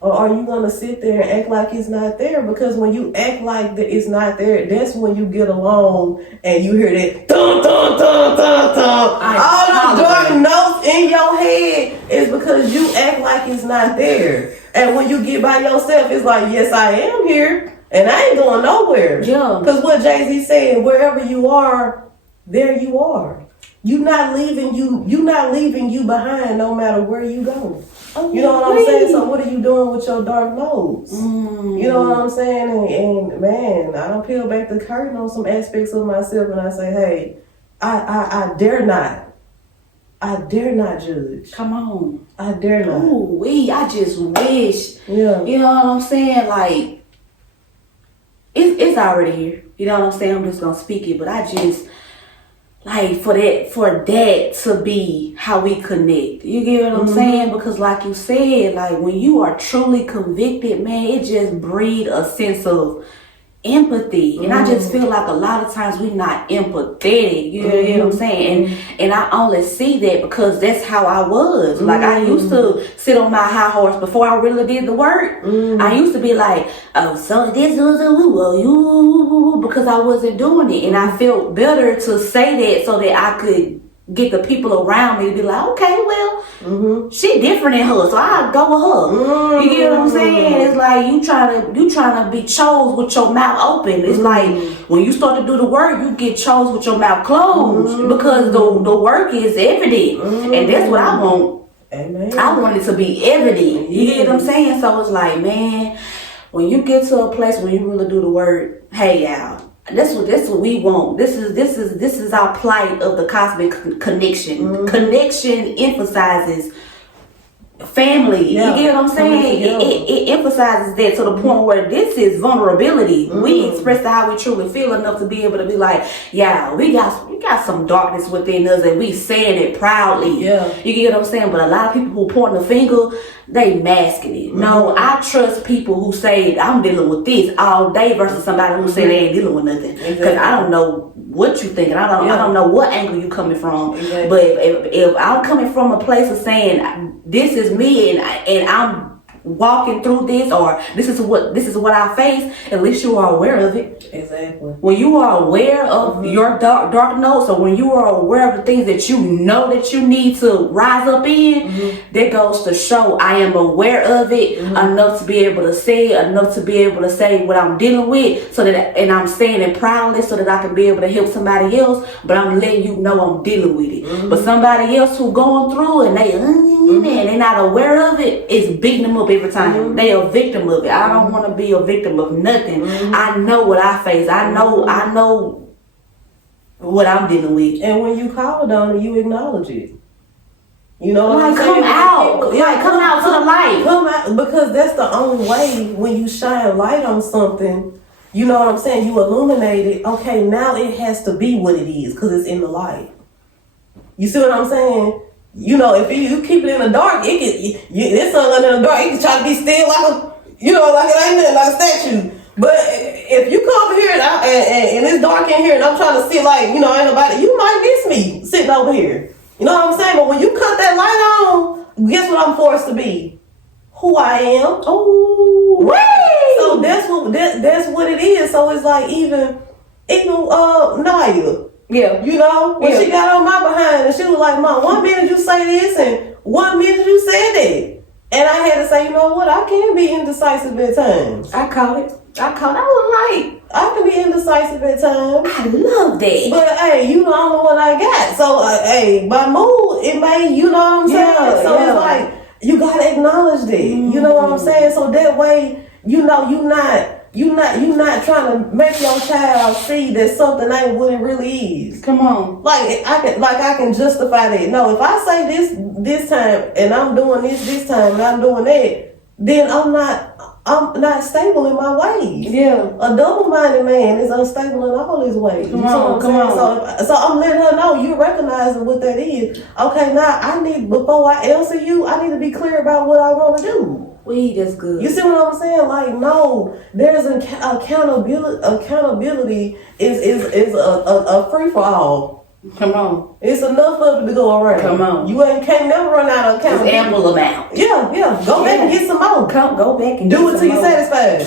Or are you gonna sit there and act like it's not there? Because when you act like that it's not there, that's when you get along and you hear that dun dun dun dun dun. All the dark notes in your head is because you act like it's not there. And when you get by yourself, it's like, yes, I am here, and I ain't going nowhere. Yeah. Because what Jay-Z said, wherever you are, there you are. You're not leaving you behind no matter where you go. Oh, you know what I'm saying? So what are you doing with your dark notes? You know what I'm saying? And man, I don't peel back the curtain on some aspects of myself and I say, hey, I dare not. I dare not judge. Come on. I dare not. Ooh, I just wish. Yeah. You know what I'm saying? Like, it's already here. You know what I'm saying? I'm just gonna speak it, but I just like for that to be how we connect. You get what I'm saying? Because like you said, like when you are truly convicted, man, it just breeds a sense of empathy. And I just feel like a lot of times we're not empathetic. You know what I'm saying? And I only see that because that's how I was. Like I used to sit on my high horse before I really did the work. I used to be like, oh, so this was you, because I wasn't doing it. And I felt better to say that so that I could get the people around me to be like, okay, well, she different than her, so I go with her. You get what I'm saying? It's like you trying to be chose with your mouth open. It's like when you start to do the work, you get chose with your mouth closed because the work is evident, and that's what I want. Amen. I want it to be evident. You get what I'm saying? So it's like, man, when you get to a place where you really do the work, hey y'all. That's what we want. This is our plight of the cosmic connection. Connection emphasizes family. You get what I'm saying? It emphasizes that to the point where this is vulnerability. We express how we truly feel enough to be able to be like, yeah, we got some darkness within us and we saying it proudly. Yeah. You get what I'm saying? But a lot of people who point the finger, they masking it. No, I trust people who say I'm dealing with this all day versus somebody who say they ain't dealing with nothing. Because I don't know what you thinking. I don't know what angle you coming from. Exactly. But if I'm coming from a place of saying this is me and I'm walking through this, or this is what I face, at least you are aware of it. Exactly. When you are aware of your dark notes, or when you are aware of the things that you know that you need to rise up in, that goes to show I am aware of it enough to be able to say it, enough to be able to say what I'm dealing with, so that, and I'm saying it proudly so that I can be able to help somebody else, but I'm letting you know I'm dealing with it. But somebody else who going through and they're not aware of it, is beating them up every time. They a victim of it. I don't want to be a victim of nothing. I know what I face. I know what I'm dealing with. And when you call on it, you acknowledge it. You know what I'm saying? Come out. Come out to the light. Come out, because that's the only way. When you shine light on something, you know what I'm saying? You illuminate it. Okay, now it has to be what it is because it's in the light. You see what I'm saying? You know, if you keep it in the dark, it's something in the dark. You can try to be still like like it ain't nothing, like a statue. But if you come over here and it's dark in here and I'm trying to sit like, ain't nobody, you might miss me sitting over here. You know what I'm saying? But when you cut that light on, guess what I'm forced to be? Who I am. Oh, right. So that's what it is. So it's like even Naya. Yeah. When she got on my behind and she was like, Mom, 1 minute you say this and 1 minute you said that. And I had to say, you know what? I can be indecisive at times. I call it. I was like, I can be indecisive at times. I love that. But hey, you the only one I got. So hey, my mood, it may, you know what I'm saying? So it's like, you gotta acknowledge that. You know what I'm saying? So that way, you know, you not trying to make your child see that something ain't what it really is. Come on. Like I can justify that. No, if I say this time and I'm doing this time and I'm doing that, then I'm not stable in my ways. Yeah. A double-minded man is unstable in all his ways. Come on. So I'm letting her know you recognizing what that is. Okay, now before I answer you, I need to be clear about what I want to do. That's good. You see what I'm saying? Like, no, there's accountability. Accountability is a free for all. Come on. It's enough of it to go around. Come on. You can't never run out of accountability. It's ample amount. Yeah. Go back and get some more. Go back and do get it till you're satisfied.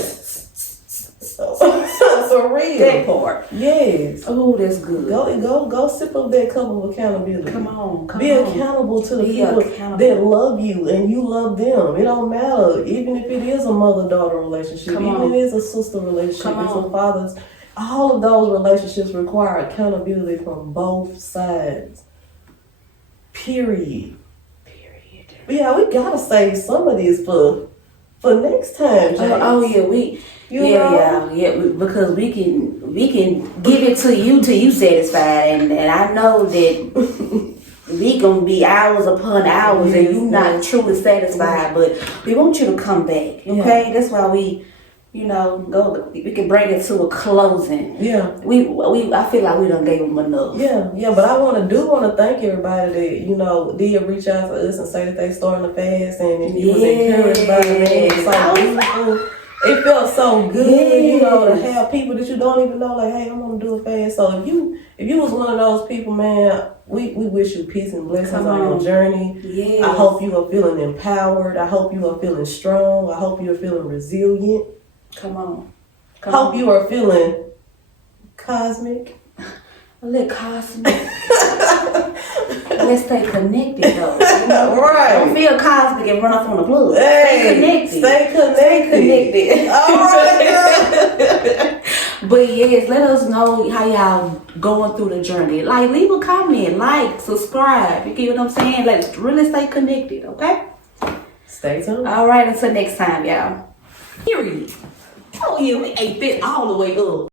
For real. That part. Yes. Oh, that's good. Go sip up that cup of accountability. Come on. Be accountable to the people that love you and you love them. It don't matter. Even if it is a mother-daughter relationship, even if it is a sister relationship, it's a father's. All of those relationships require accountability from both sides. Period. But yeah, we gotta save some of this for next time. Because we can give it to you till you satisfied, and I know that we gonna be hours upon hours and you not truly satisfied, but we want you to come back. Okay, that's why we. We can bring it to a closing. Yeah. I feel like we done gave them enough. Yeah, but I want to thank everybody that, did reach out to us and say that they starting to fast and if you was encouraged by it. It's like beautiful. It felt so good, to have people that you don't even know, like, hey, I'm gonna do a fast. So if you was one of those people, man, we wish you peace and blessings on your journey. Yes. I hope you are feeling empowered. I hope you are feeling strong. I hope you are feeling resilient. Come on. Hope you are feeling cosmic. A little cosmic. Let's stay connected though. Right. Don't feel cosmic and run off on the plug. Hey, stay connected. All right. But yes, let us know how y'all going through the journey. Like, leave a comment, subscribe. You get what I'm saying? Let's really stay connected, okay? Stay tuned. All right, until next time, y'all. Period. Oh yeah, we ate that all the way up.